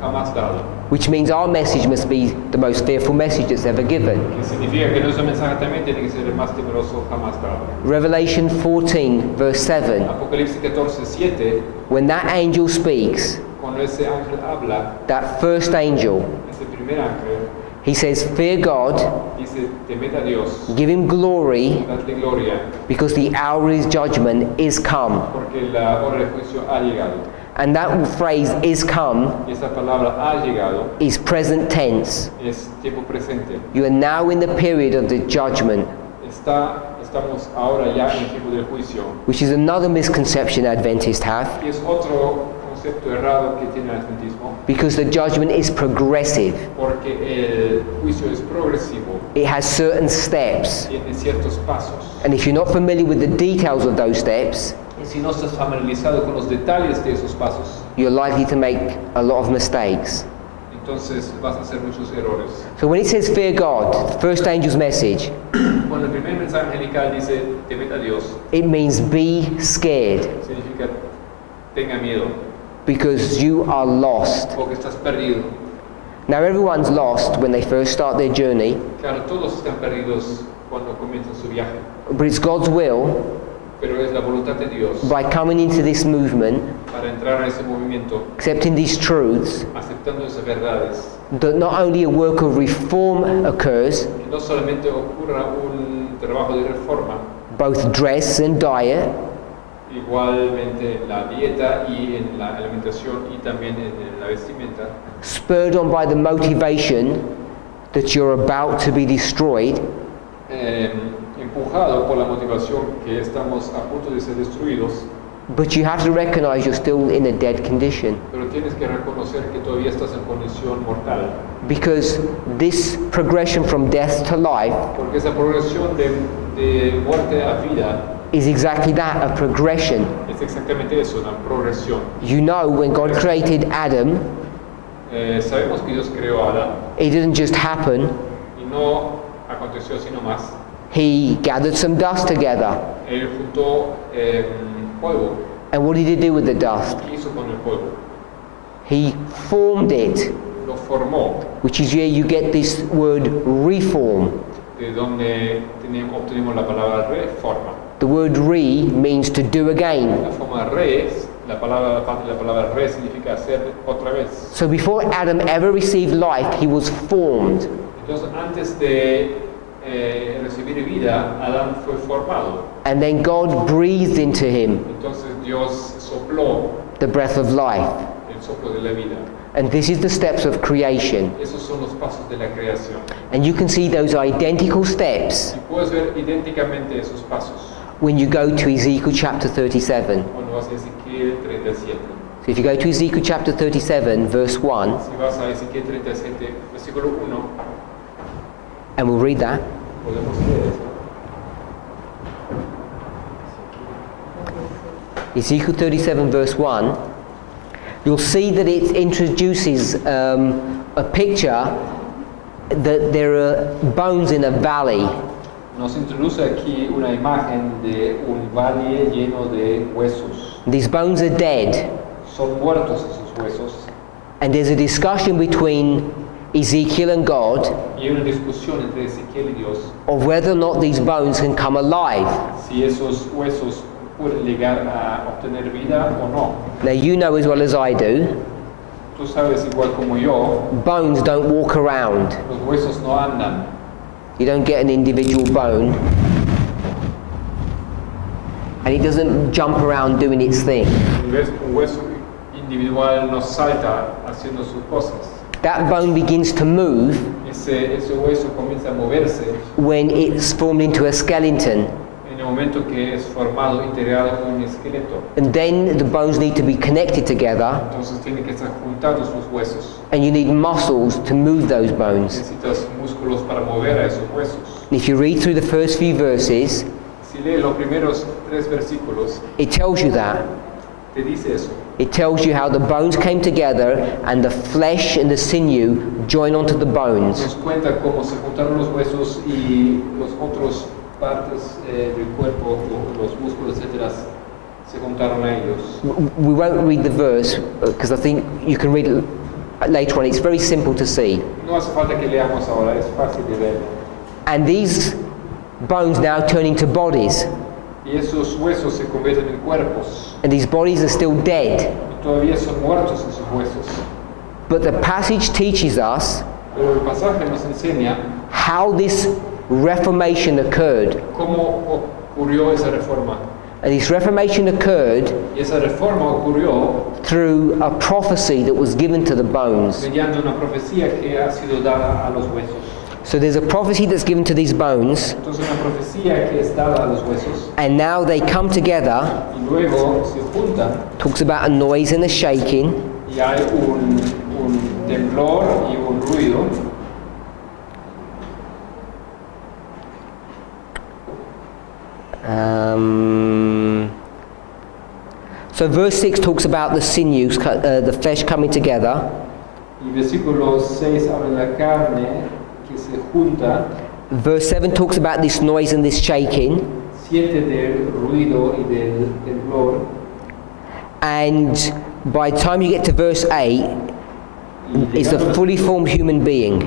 jamás dado. which means our message must be the most fearful message that's ever given. Que significa que nuestro mensaje también tiene que ser el más temeroso jamás dado. Revelation 14, verse 7, Apocalipsis 14:7, when that angel speaks, cuando ese ángel habla, that first angel, ese primer ángel, He says, fear God, dice, temed a Dios, give him glory, dadle gloria, because the hour of his judgment is come. porque la hora del juicio ha llegado. And that phrase, is come, Y esa palabra ha llegado is present tense. es tiempo presente. You are now in the period of the judgment, Estamos ahora ya en el tiempo del juicio. which is another misconception Adventists have, Y es otro concepto errado que tiene el adventismo, because the judgment is progressive. porque el juicio es progresivo, It has certain steps. tiene ciertos pasos. And if you're not familiar with the details of those steps, Y si no estás familiarizado con los detalles de esos pasos, you're likely to make a lot of mistakes. entonces vas a hacer muchos errores. So when it says fear God, the first angel's message, Cuando el primer mensaje angelical dice temed a Dios, it means be scared, significa tenga miedo, because you are lost. porque estás perdido. Now everyone's lost when they first start their journey, Claro, todos están perdidos cuando comienzan su viaje, but it's God's will, pero es la voluntad de Dios by coming into this movement, para entrar a ese movimiento, accepting these truths, aceptando esas verdades, that not only a work of reform occurs, que no solamente ocurra un trabajo de reforma, both dress and diet, igualmente la dieta y en la alimentación y también en la vestimenta, spurred on by the motivation that you're about to be destroyed, empujado por la motivación que estamos a punto de ser destruidos, but you have to recognize you're still in a dead condition, pero tienes que reconocer que todavía estás en condición mortal, because this progression from death to life porque esa progresión de muerte a vida is exactly that, a progression. es exactamente eso, una progresión. You know, when God created Adam, Sabemos que Dios creó a Adán it didn't just happen. y no aconteció sino más. He gathered some dust together. Él juntó polvo. And what did he do with the dust? ¿Qué hizo con el polvo? He formed it, Lo formó, which is where you get this word reform. de donde obtenemos la palabra reforma. The word re means to do again. La forma res, la palabra re significa hacer otra vez. So before Adam ever received life, he was formed. Entonces antes de recibir vida, Adán fue formado. And then God breathed into him Entonces Dios sopló the breath of life. el soplo de la vida. And this is the steps of creation. Esos son los pasos de la creación. And you can see those identical steps Y puedes ver idénticamente esos pasos when you go to Ezekiel chapter 37. cuando vas a Ezequiel 37. So if you go to Ezekiel chapter 37, verse 1, Si vas a Ezequiel 37, versículo 1, and we'll read that. podemos leer eso. Ezekiel 37, verse 1, you'll see that it introduces a picture that there are bones in a valley. Nos introduce aquí una imagen de un valle lleno de huesos. These bones are dead, Son muertos esos huesos. and there's a discussion between Ezekiel and God Y hay una discusión entre Ezequiel y Dios of whether or not these bones can come alive. si esos huesos pueden llegar a obtener vida o no. Now you know as well as I do, Tú sabes igual como yo, bones don't walk around. los huesos no andan. You don't get an individual bone, and it doesn't jump around doing its thing. Un hueso individual no salta haciendo sus cosas. That bone begins to move Ese hueso comienza a moverse when it's formed into a skeleton, en el momento que es formado, integrado en un esqueleto. and then the bones need to be connected together, Entonces tienen que estar juntados sus huesos. and you need muscles to move those bones. Necesitas músculos para mover a esos huesos. And if you read through the first few verses, Si lees los primeros 3 versículos, it tells you that. te dice eso. It tells you how the bones came together and the flesh and the sinew join onto the bones. Nos cuenta cómo se juntaron los huesos y los otros partes del cuerpo, los músculos, etcétera, se juntaron a ellos. We won't read the verse because I think you can read it later on. It's very simple to see. No hace falta que leamos ahora, es fácil de ver. And these bones now turn into bodies, Y esos huesos se convierten en cuerpos. and these bodies are still dead. Y todavía son muertos esos huesos. But the passage teaches us Pero el pasaje nos enseña how this reformation occurred. cómo ocurrió esa reforma. And this reformation occurred Y esa reforma ocurrió through a prophecy that was given to the bones. mediante una profecía que ha sido dada a los huesos. So there's a prophecy that's given to these bones, Entonces una profecía que es dada a los huesos and now they come together, y luego se juntan talks about a noise and a shaking, y hay un temblor y un ruido. So verse 6 talks about the sinews, the flesh coming together. Y versículo 6 habla de la carne que se junta. Verse 7 talks about this noise and this shaking. 7 del ruido y del temblor. And by the time you get to verse 8, Y it's a fully formed human being.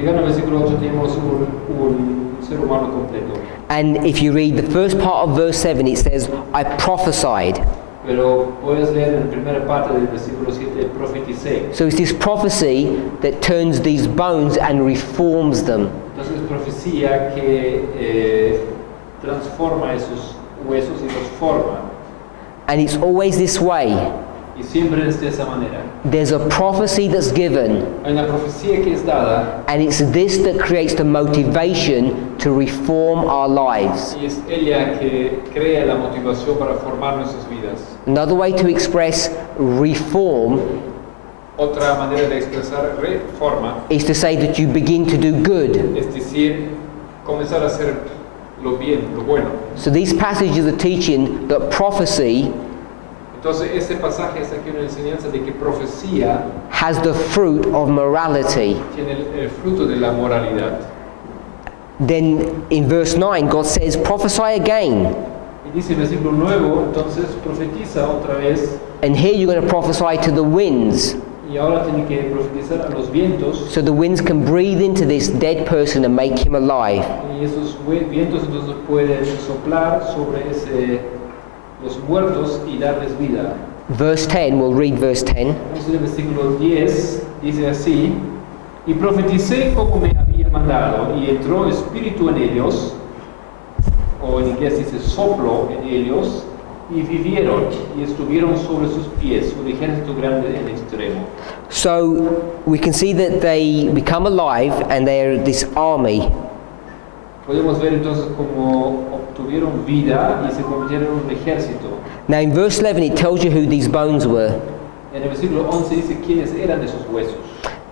llegando al versículo 8 tenemos un ser humano completo. And if you read the first part of verse 7, it says, I prophesied. Pero puedes leer en la primera parte del versículo 7, profeticé. So it's this prophecy that turns these bones and reforms them. Entonces profecía que transforma esos huesos y los forma. And it's always this way. Y siempre es de esa manera. There's a prophecy that's given, Hay una profecía que es dada and it's this that creates the motivation to reform our lives. y es ella que crea la motivación para formar nuestras vidas. Another way to express reform Otra manera de expresar reforma is to say that you begin to do good. es decir, comenzar a hacer lo bien, lo bueno. So these passages are teaching that prophecy Entonces este pasaje es aquí una enseñanza de que profecía has the fruit of morality. tiene el fruto de la moralidad. Then in verse 9, God says, prophesy again. Y dice el versículo 9, entonces profetiza otra vez, And here you're going to prophesy to the winds. y ahora tiene que profetizar a los vientos, So the winds can breathe into this dead person and make him alive. y esos vientos entonces pueden soplar sobre los muertos y darles vida. Verse 10, we'll read verse 10. Entonces el versículo 10 dice así: y profeticé como me había mandado, y entró espíritu en ellos, o en inglés dice soplo en ellos, y vivieron, y estuvieron sobre sus pies, un ejército grande en extremo. So we can see that they become alive and they're this army. Podemos ver entonces cómo obtuvieron vida y se convirtieron en un ejército. Now in verse 11 it tells you who these bones were. En el versículo 11 dice quiénes eran esos huesos.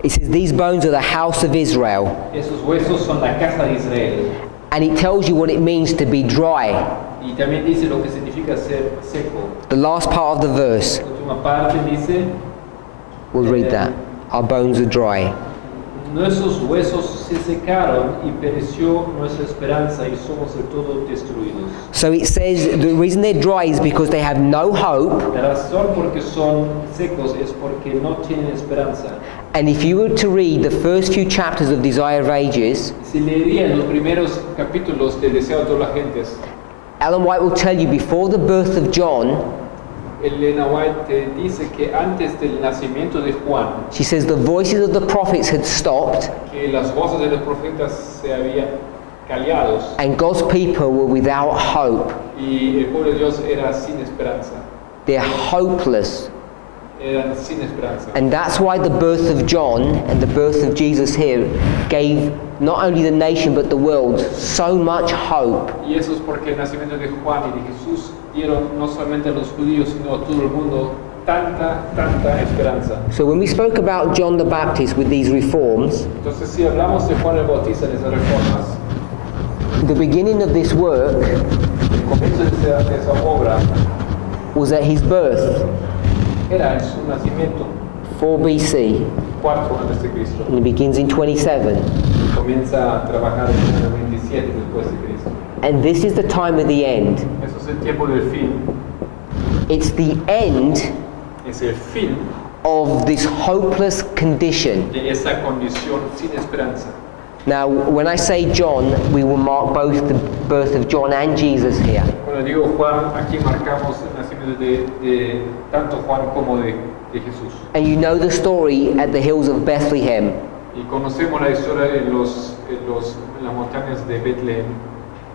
It says these bones are the house of Israel. Esos huesos son la casa de Israel. And it tells you what it means to be dry. Y también dice lo que significa ser seco. The last part of the verse, La última parte dice: we'll read that. Our bones are dry. nuestros huesos se secaron y pereció nuestra esperanza y somos del todo destruidos. So it says the reason they're dry is because they have no hope. La razón por que son secos es porque no tienen esperanza. And if you were to read the first few chapters of Desire of Ages, Si leerían los primeros capítulos del Deseo de todas las gentes, Ellen White will tell you before the birth of John, Elena White te dice que antes del nacimiento de Juan, she says the voices of the prophets had stopped que las voces de los profetas se habían callados and God's people were without hope. y el pueblo de Dios era sin esperanza. They're hopeless. Eran sin esperanza. And that's why the birth of John and the birth of Jesus here gave not only the nation but the world so much hope. Y eso es porque el nacimiento de Juan y de Jesús dieron no solamente a los judíos, sino a todo el mundo tanta esperanza. So when we spoke about John the Baptist with these reforms, Entonces, si hablamos de Juan el Bautista en esas reformas, the beginning of this work el comienzo de esa obra was at his birth, era en su nacimiento, 4 BC, 4 antes de Cristo. and it begins in 27. Comienza a trabajar en el 27 después de Cristo. And this is the time of the end. Eso es el tiempo del fin. It's the end Es el fin of this hopeless condition. de esa condición sin esperanza. Now, when I say John, we will mark both the birth of John and Jesus here. Cuando digo Juan, aquí marcamos el nacimiento de tanto Juan como de Jesús. And you know the story at the hills of Bethlehem. Y conocemos la historia en las montañas de Betlehem,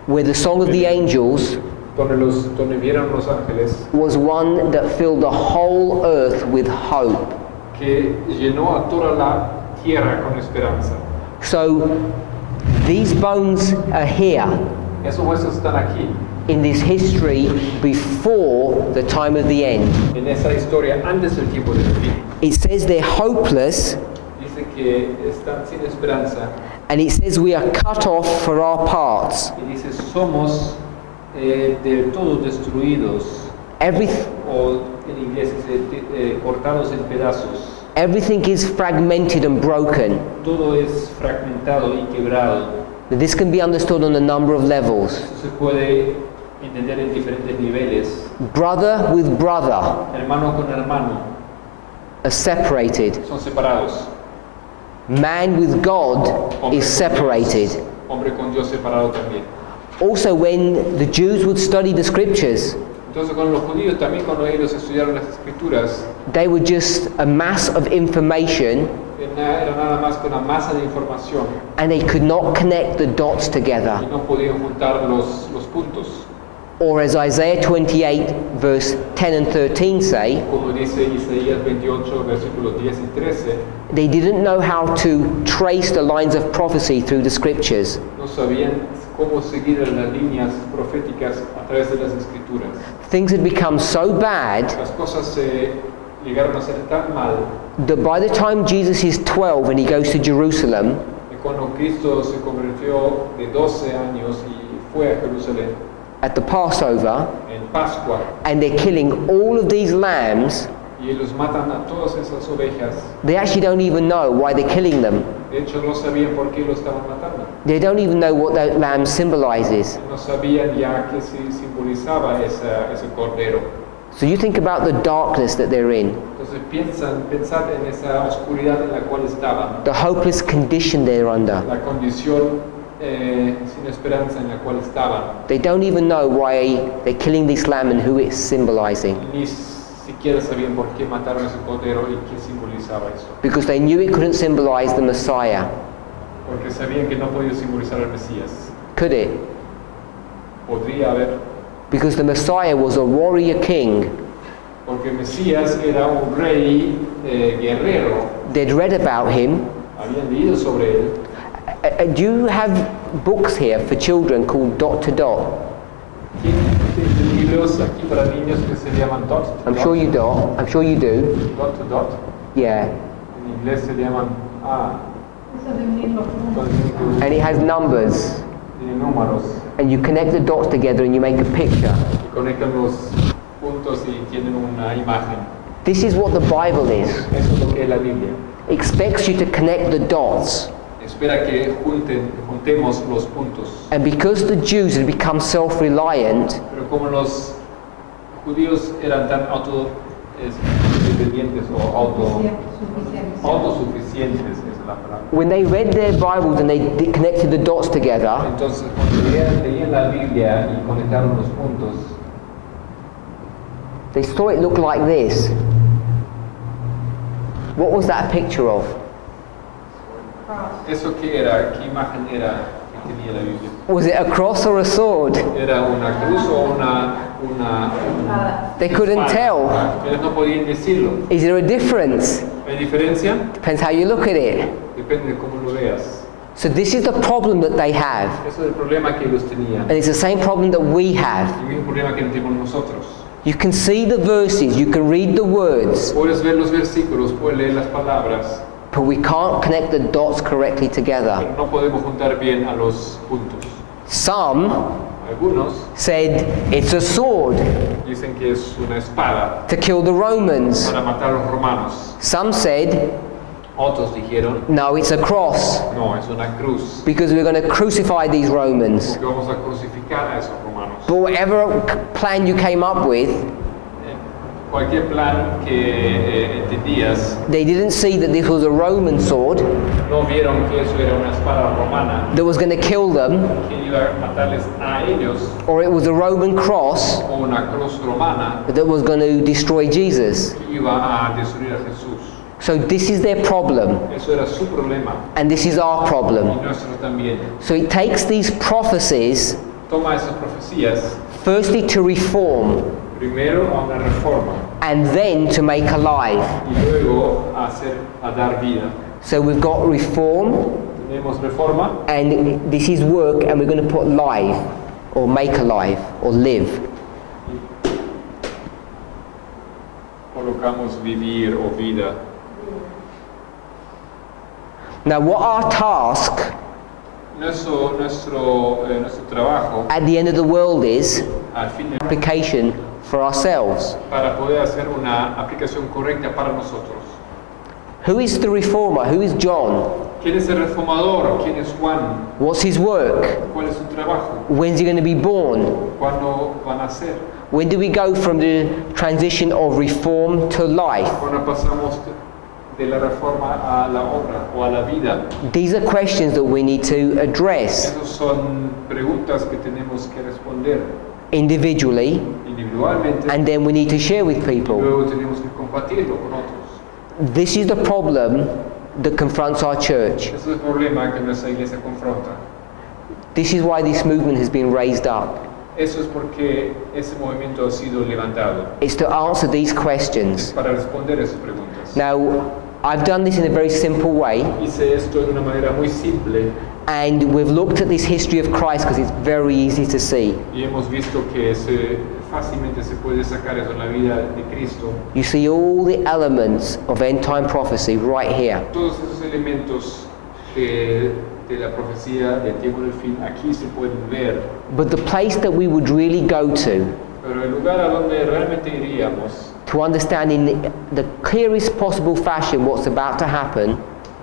where the song of the angels donde vieron los ángeles, was one that filled the whole earth with hope. que llenó a toda la tierra con esperanza. So these bones are here Esos huesos están aquí, in this history before the time of the end. en esa historia antes del tiempo del fin. It says they're hopeless, Dice que están sin esperanza and it says we are cut off for our parts. y dice somos de todos destruidos, o en inglés dice cortados en pedazos. Everything is fragmented and broken. Todo es fragmentado y quebrado. This can be understood on a number of levels. Eso se puede entender en diferentes niveles. Brother with brother Hermano con hermano are separated. son separados. Man with God Hombre is con separated. Dios, hombre con Dios separado también. Also, when the Jews would study the scriptures, Entonces con los judíos también cuando ellos estudiaron las escrituras, they were just a mass of information, era nada más que una masa de información and they could not connect the dots together. y no podían juntar los puntos. Or as Isaiah 28 verse 10 and 13 say, Como dice Isaías 28 versículos 10 y 13, they didn't know how to trace the lines of prophecy through the scriptures. no sabían cómo seguir las líneas proféticas a través de las escrituras. Things had become so bad Las cosas se llegaron a ser tan mal that by the time Jesus is 12 and he goes to Jerusalem, que cuando Cristo se convirtió de 12 años y fue a Jerusalén at the Passover, en Pascua, and they're killing all of these lambs, y ellos matan a todas esas ovejas. they actually don't even know why they're killing them. De hecho, no sabían por qué lo estaban matando. They don't even know what that lamb symbolizes. No sabían ya qué simbolizaba ese cordero. So you think about the darkness that they're in, Entonces pensad en esa oscuridad en la cual estaban, the hopeless condition they're under. la condición sin esperanza en la cual estaban. They don't even know why they're killing this lamb and who it's symbolizing, Ni siquiera sabían por qué mataron ese cordero y qué simbolizaba eso. because they knew it couldn't symbolize the Messiah. Porque sabían que no podía simbolizar al Mesías. Could it? Podría haber, Because the Messiah was a warrior king. porque el Mesías era un rey guerrero. They'd read about him. Habían leído sobre él. Do you have books here for children called Dot to Dot? Tiene libros aquí para niños que se llaman dot to I'm dot. sure you do. I'm sure you do. Dot to dot. Yeah. En inglés se llaman And it has numbers. tiene números And you connect the dots together and you make a picture. y conectan los puntos y tienen una imagen. This is what the Bible is. Eso es lo que es la Biblia. It expects you to connect the dots. Espera que juntemos los puntos. And because the Jews had become self-reliant, Pero como los judíos eran tan autodependientes o autosuficientes, esa es la palabra. when they read their Bibles and they connected the dots together, Entonces cuando leían la Biblia y conectaron los puntos, they saw it look like this. What was that a picture of? ¿eso qué era? ¿Qué imagen era que tenía la Biblia? Was it a cross or a sword? ¿Era una cruz o una They couldn't tell. Ellos no podían decirlo. Is there a difference? ¿Hay diferencia? Depends how you look at it. Depende de cómo lo veas. So this is the problem that they have. Eso es el problema que ellos tenían. And it's the same problem that we have. El mismo problema que tenemos nosotros. You can see the verses, you can read the words, Puedes ver los versículos, puedes leer las palabras, but we can't connect the dots correctly together. pero no podemos juntar bien a los puntos. Some Algunos said it's a sword dicen que es una espada to kill the Romans. para matar a los romanos. Some said, Otros dijeron, no, it's a cross no, es una cruz, because we're going to crucify these Romans. porque vamos a crucificar a esos romanos. But whatever plan you came up with, Cualquier plan que entendías, they didn't see that this was a Roman sword no vieron que eso era una espada romana that was going to kill them, que iba a matarles a ellos, or it was a Roman cross o una cruz romana that was going to destroy Jesus. que iba a destruir a Jesús. So this is their problem, Eso era su problema and this is our y problem. nuestro también. So it takes these prophecies, Toma esas profecías, firstly to reform, primero a una reforma and then to make alive. y luego a dar vida. So we've got reform, Tenemos reforma and this is work, and we're going to put live, or make alive, or live. colocamos vivir o vida. Now what our task Nuestro trabajo at the end of the world is al fin application for ourselves. para poder hacer una aplicación correcta para nosotros. Who is the reformer? Who is John? ¿Quién es el reformador? ¿Quién es Juan? What's his work? ¿Cuál es su trabajo? When's he going to be born? ¿Cuándo van a nacer? When do we go from the transition of reform to life? ¿Cuándo pasamos de la reforma a la obra o a la vida? These are questions that we need to address Esas son preguntas que tenemos que responder individually, individualmente and then we need to share with y people. luego tenemos que compartirlo con otros. This is the problem that confronts our church. Ese es el problema que nuestra iglesia confronta. This is why this movement has been raised up. Eso es porque ese movimiento ha sido levantado. It's to answer these Es questions. para responder esas preguntas. Now, I've done this in a very simple way, Hice esto de una manera muy simple and we've looked at this history of Christ because it's very easy to see. y hemos visto que fácilmente se puede sacar eso en la vida de Cristo. You see all the elements of end time prophecy right here. Todos esos elementos de la profecía del tiempo del fin aquí se pueden ver, But the place that we would really go to pero el lugar a donde realmente iríamos to understand in the clearest possible fashion what's about to happen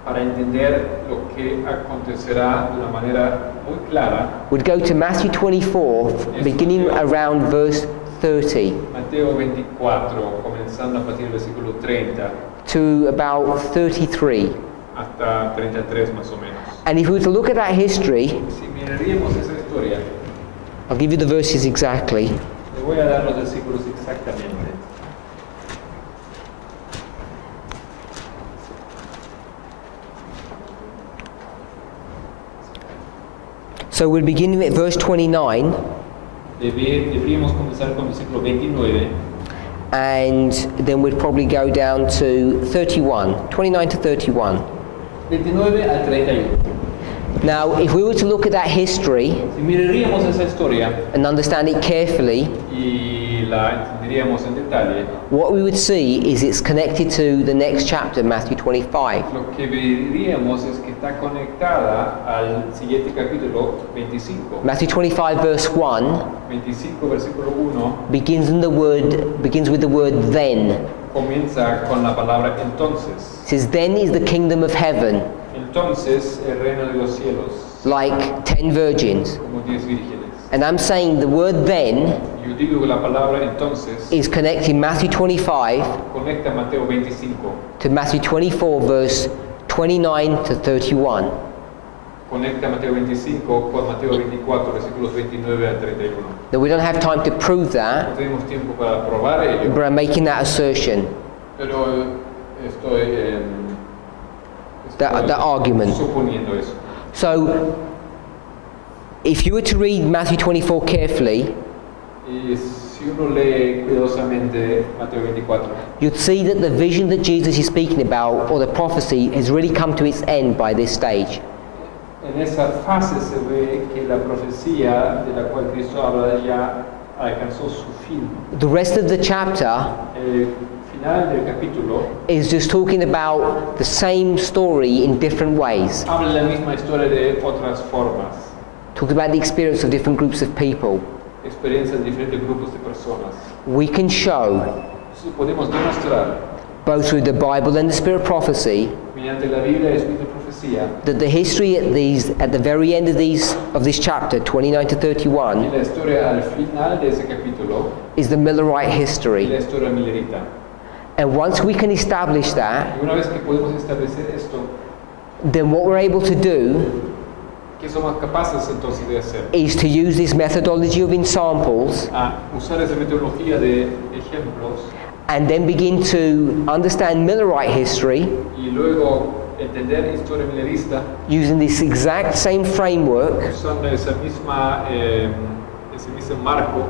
para entender lo que acontecerá de una manera muy clara, would go to Matthew 24, beginning around verse 30, Mateo 24, comenzando a partir del versículo 30 to about 33. hasta 33 más o menos. And if we were to look at that history, Si miraríamos esa historia, I'll give you the verses exactly. le voy a dar los versículos exactamente. So we're beginning at verse 29, Deberíamos comenzar con el versículo 29 and then we'd probably go down to 31, 29 to 31. 29 al 31. Now, if we were to look at that history Si miraríamos esa historia and understand it carefully, y la entenderíamos en detalle, what we would see is it's connected to the next chapter, Matthew 25. lo que veríamos es que está conectada al siguiente capítulo 25. Matthew 25 verse 1 25 versículo 1 begins with the word then. comienza con la palabra entonces. It says, then is the kingdom of heaven, Entonces el reino de los cielos, like 10 virgins. como 10 vírgenes. And I'm saying the word then Yo digo que la palabra entonces is connecting Matthew 25 conecta Mateo 25 to Matthew 24 verse 29 to 31. conecta Mateo 25 con Mateo 24 versículos 29 al 31. Now we don't have time to prove that, No tenemos tiempo para probar ello, but I'm making that assertion, pero estoy that argument. suponiendo eso. So, if you were to read Matthew 24 carefully, Y si uno lee cuidadosamente Mateo 24, you'd see that the vision that Jesus is speaking about, or the prophecy, has really come to its end by this stage. en esa fase se ve que la profecía de la cual Cristo habla ya alcanzó su fin. The rest of the chapter El final del capítulo is just talking about the same story in different ways. habla la misma historia de otras formas, Talking about the experience of different groups of people. experiencias de diferentes grupos de personas. We can show, Eso podemos demostrar both through the Bible and the Spirit of prophecy, mediante la Biblia y el Espíritu de Profecía that the history at the very end of this chapter, 29 to y 31, la historia al final de ese capítulo is the Millerite y history. la historia milerita. And once we can establish that, Y una vez que podemos establecer esto, then what we're able to do ¿qué somos capaces entonces de hacer? is to use this methodology of ensamples A usar esa metodología de ejemplos and then begin to understand Millerite history y luego entender historia millerista using this exact same framework usando ese mismo marco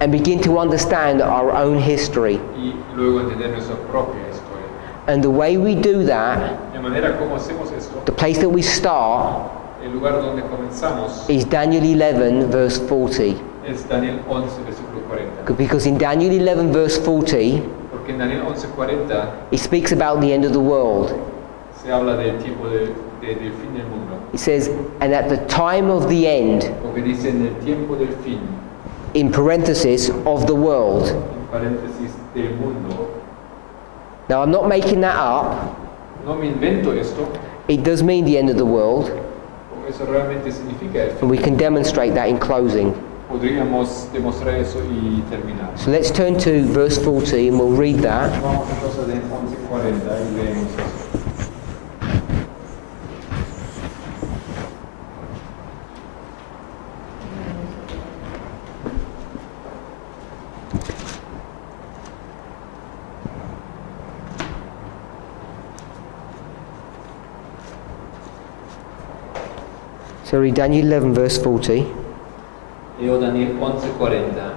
and begin to understand our own history. y luego entender nuestra propia historia. And the way we do that, De manera como hacemos esto, the place that we start el lugar donde comenzamos is Daniel 11 verse 40. es Daniel 11, versículo 40. Because in Daniel 11 verse 40, Porque en Daniel 11:40 it speaks about the end of the world. se habla del tiempo del fin del mundo. It says, and at the time of the end, Porque dice en el tiempo del fin, in parenthesis, of the world. en paréntesis, del mundo. Now I'm not making that up. No me invento esto, It does mean the end of the world, eso realmente significa el fin. and we can demonstrate that in closing. Podríamos demostrar eso y terminar. So let's turn to verse 40 and we'll read that. Vamos entonces a 11:40 y leemos eso. So read Daniel 11 verse 40. Leo Daniel 11:40.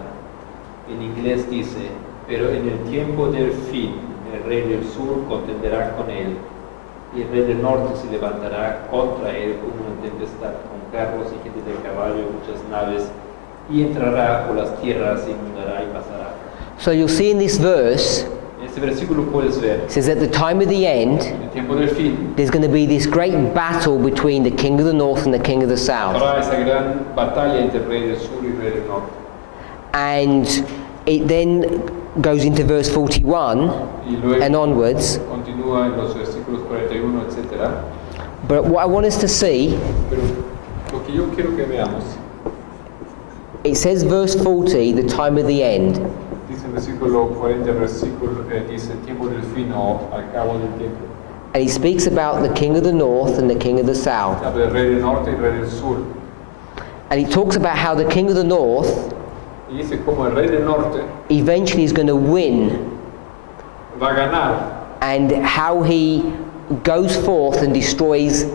En inglés dice, pero en el tiempo del fin, el rey del sur contenderá con él, y el rey del norte se levantará contra él como una tempestad, con carros y gente de caballo y muchas naves, y entrará por las tierras, e inundará y pasará. So you'll see in this verse, En este versículo puedes ver, it says at the time of the end, En el tiempo del fin, there's going to be this great battle between the king of the north and the king of the south. habrá esa gran batalla entre el rey del sur y el rey del norte. And it then goes into verse 41 Y luego and onwards. continúa en los versículos 41, etc. But what I want us to see, Pero lo que yo quiero que veamos, it says verse 40, the time of the end. dice el versículo 40, dice el tiempo del fin o al cabo del tiempo. And he speaks about the king of the north and the king of the south. Habla del rey del norte y el rey del sur. And he talks about how the king of the north Y dice como el rey del norte eventually is going to win, va a ganar and how he goes forth and destroys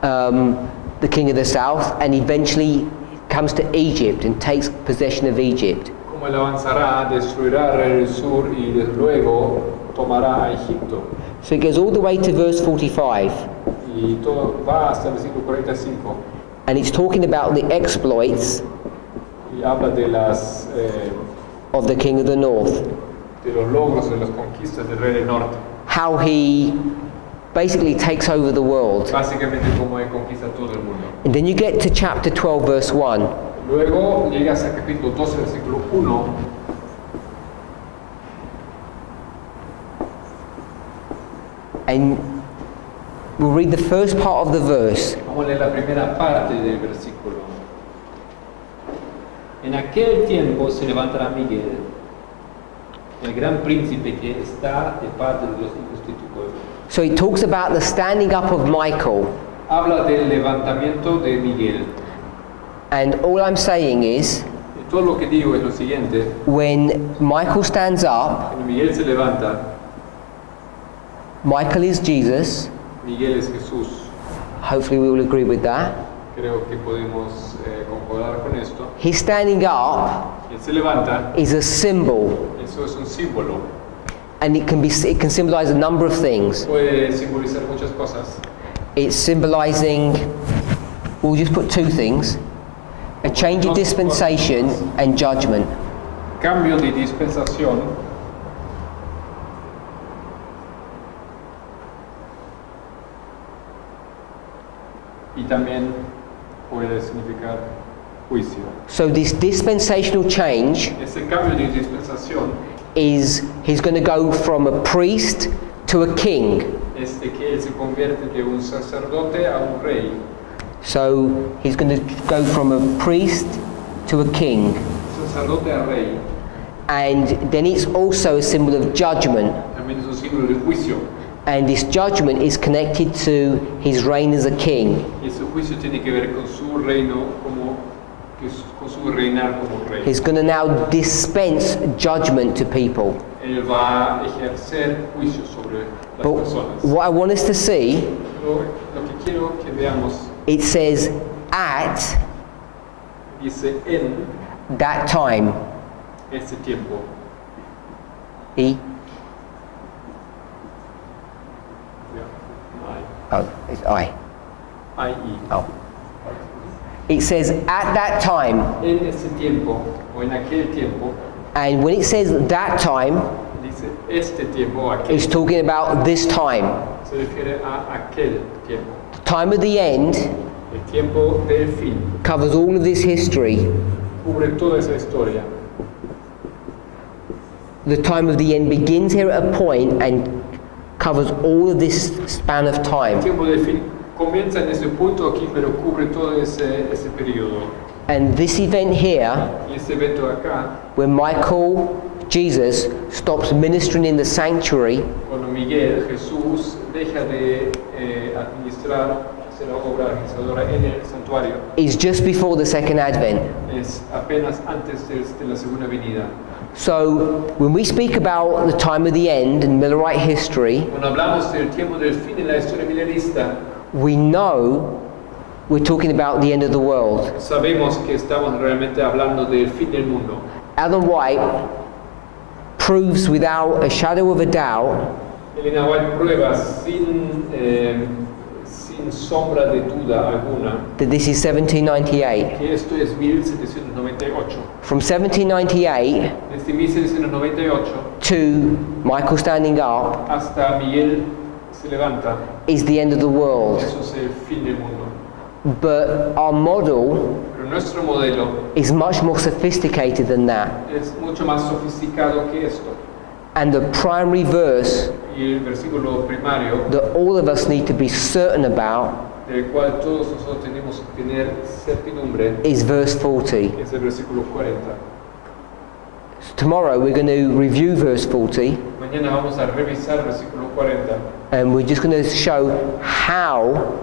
the king of the south and eventually comes to Egypt and takes possession of Egypt. como él avanzará, destruirá al rey del sur y luego tomará a Egipto. So it goes all the way to verse 45, Y todo va hasta el versículo 45 and it's talking about the exploits y habla de las of the king of the north, de los logros, de las conquistas del rey del norte. how he basically takes over the world. Básicamente como él conquista todo el mundo. And then you get to chapter 12 verse 1, Luego llegas al capítulo 12, versículo 1. and we'll read the first part of the verse. Vamos a leer la primera parte del versículo. En aquel tiempo se levantará Miguel, el gran príncipe que está de parte de los hijos de tu pueblo. So it talks about the standing up of Michael, Habla del levantamiento de Miguel. and all I'm saying is, Y todo lo que digo es lo siguiente. when Michael stands up, Cuando Miguel se levanta, Michael is Jesus. Miguel es Jesús. Hopefully we will agree with that. Creo que podemos concordar con esto. His standing up Él se levanta, is a symbol, eso es un símbolo. and it can symbolize a number of things. Puede simbolizar muchas cosas. It's symbolizing, we'll just put two things: a change of dispensation and judgment. Cambio de dispensación y también puede significar juicio. So this dispensational change Ese cambio de dispensación is he's going to go from a priest to a king. es de que él se convierte de un sacerdote a un rey. So he's going to go from a priest to a king. Sacerdote a rey And then it's also a symbol of judgment. también es un símbolo de juicio. And this judgment is connected to his reign as a king. Y ese juicio tiene que ver con su reino como que con su reinar como rey. He's going to now dispense judgment to people. Él va a ejercer juicio sobre las But personas. what I want us to see, Lo que quiero que veamos, it says at dice en that time. este tiempo. E? No Oh, it's I. hay. I-E. Oh. It says at that time, En ese tiempo, o en aquel tiempo, and when it says that time, dice este tiempo, aquel. it's talking about this time. Se refiere a aquel tiempo. The time of the end El tiempo del fin. covers all of this history. Cubre toda esa historia. The time of the end begins here at a point and covers all of this span of El time. tiempo del fin comienza en ese punto aquí, pero cubre todo ese periodo. And this event here, Y este evento acá, when Michael, Jesus, stops ministering in the sanctuary, cuando Miguel, Jesús, deja de administrar, hacer la obra administradora en el santuario, is just before the second advent. es apenas antes de la segunda venida. So when we speak about the time of the end in Millerite history, Cuando hablamos del tiempo del fin en la historia milenista, we know we're talking about the end of the world. sabemos que estamos realmente hablando del fin del mundo. Ellen White proves without a shadow of a doubt Elena White prueba sin sombra de duda alguna that this is 1798. que esto es 1798. From 1798 Desde 1798 to Michael standing up hasta Miguel se levanta, is the end of the world. eso es el fin del mundo. But our model Pero nuestro modelo is much more sophisticated than that. es mucho más sofisticado que esto. And the primary verse Y el versículo primario, that all of us need to be certain about del cual todos nosotros tenemos que tener certidumbre, is verse 40. es el versículo 40. So tomorrow we're going to review verse 40 Mañana vamos a revisar el versículo 40 and we're just going to show how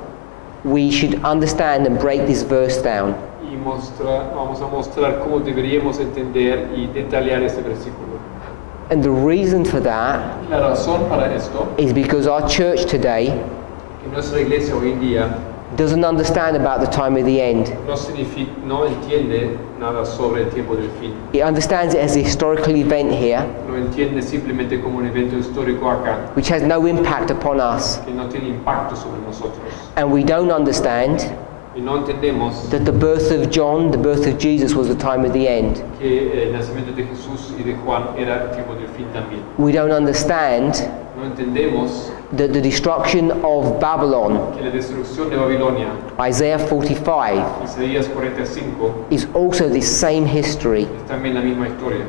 we should understand and break this verse down. y vamos a mostrar cómo deberíamos entender y detallar este versículo. And the reason for that La razón para esto is because our church today que nuestra iglesia hoy en día doesn't understand about the time of the end. no entiende nada sobre el tiempo del fin. It understands it as a historical event here, Lo entiende simplemente como un evento histórico acá, which has no impact upon us. que no tiene impacto sobre nosotros. And we don't understand Y no entendemos that the birth of John, the birth of Jesus, was the time of the end. que el nacimiento de Jesús y de Juan era el tiempo del fin también. We don't understand No entendemos that the destruction of Babylon, que la destrucción de Babilonia, Isaiah 45, Isaías 45, is also the same history. es también la misma historia.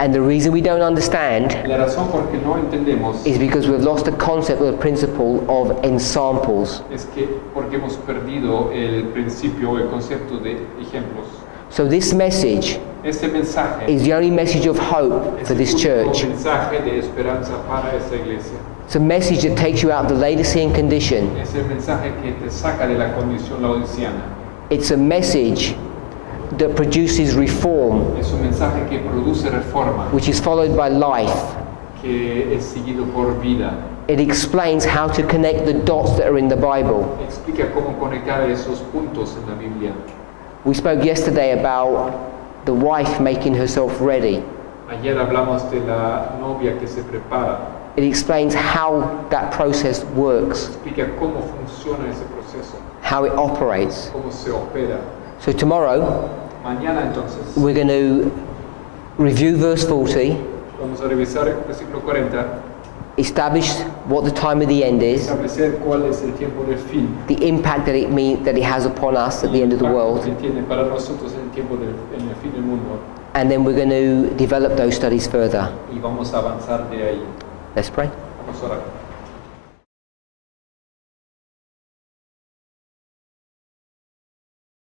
And the reason we don't understand La razón por que no entendemos is because we've lost the concept or the principle of ensamples. es que porque hemos perdido el principio, el concepto de ejemplos. So this message Este mensaje is the only message of hope es for el this único church. mensaje de esperanza para esta iglesia. It's a message that takes you out of the Laodicean condition. Es el mensaje que te saca de la condición laodiciana. It's a message that produces reform, Es un mensaje que produce reforma, which is followed by life. que es seguido por vida. It explains how to connect the dots that are in the Bible. Explica cómo conectar esos puntos en la Biblia. We spoke yesterday about the wife making herself ready. Ayer hablamos de la novia que se prepara. It explains how that process works, Explica cómo funciona ese proceso, how it operates. cómo se opera. So tomorrow Mañana entonces we're going to review verse 40, vamos a revisar el versículo 40, establish what the time of the end is, establecer cuál es el tiempo del fin, the impact that it has upon us at the end of the world, que tiene para nosotros en el fin del mundo, and then we're going to develop those studies further. y vamos a avanzar de ahí. Let's pray. Vamos a orar.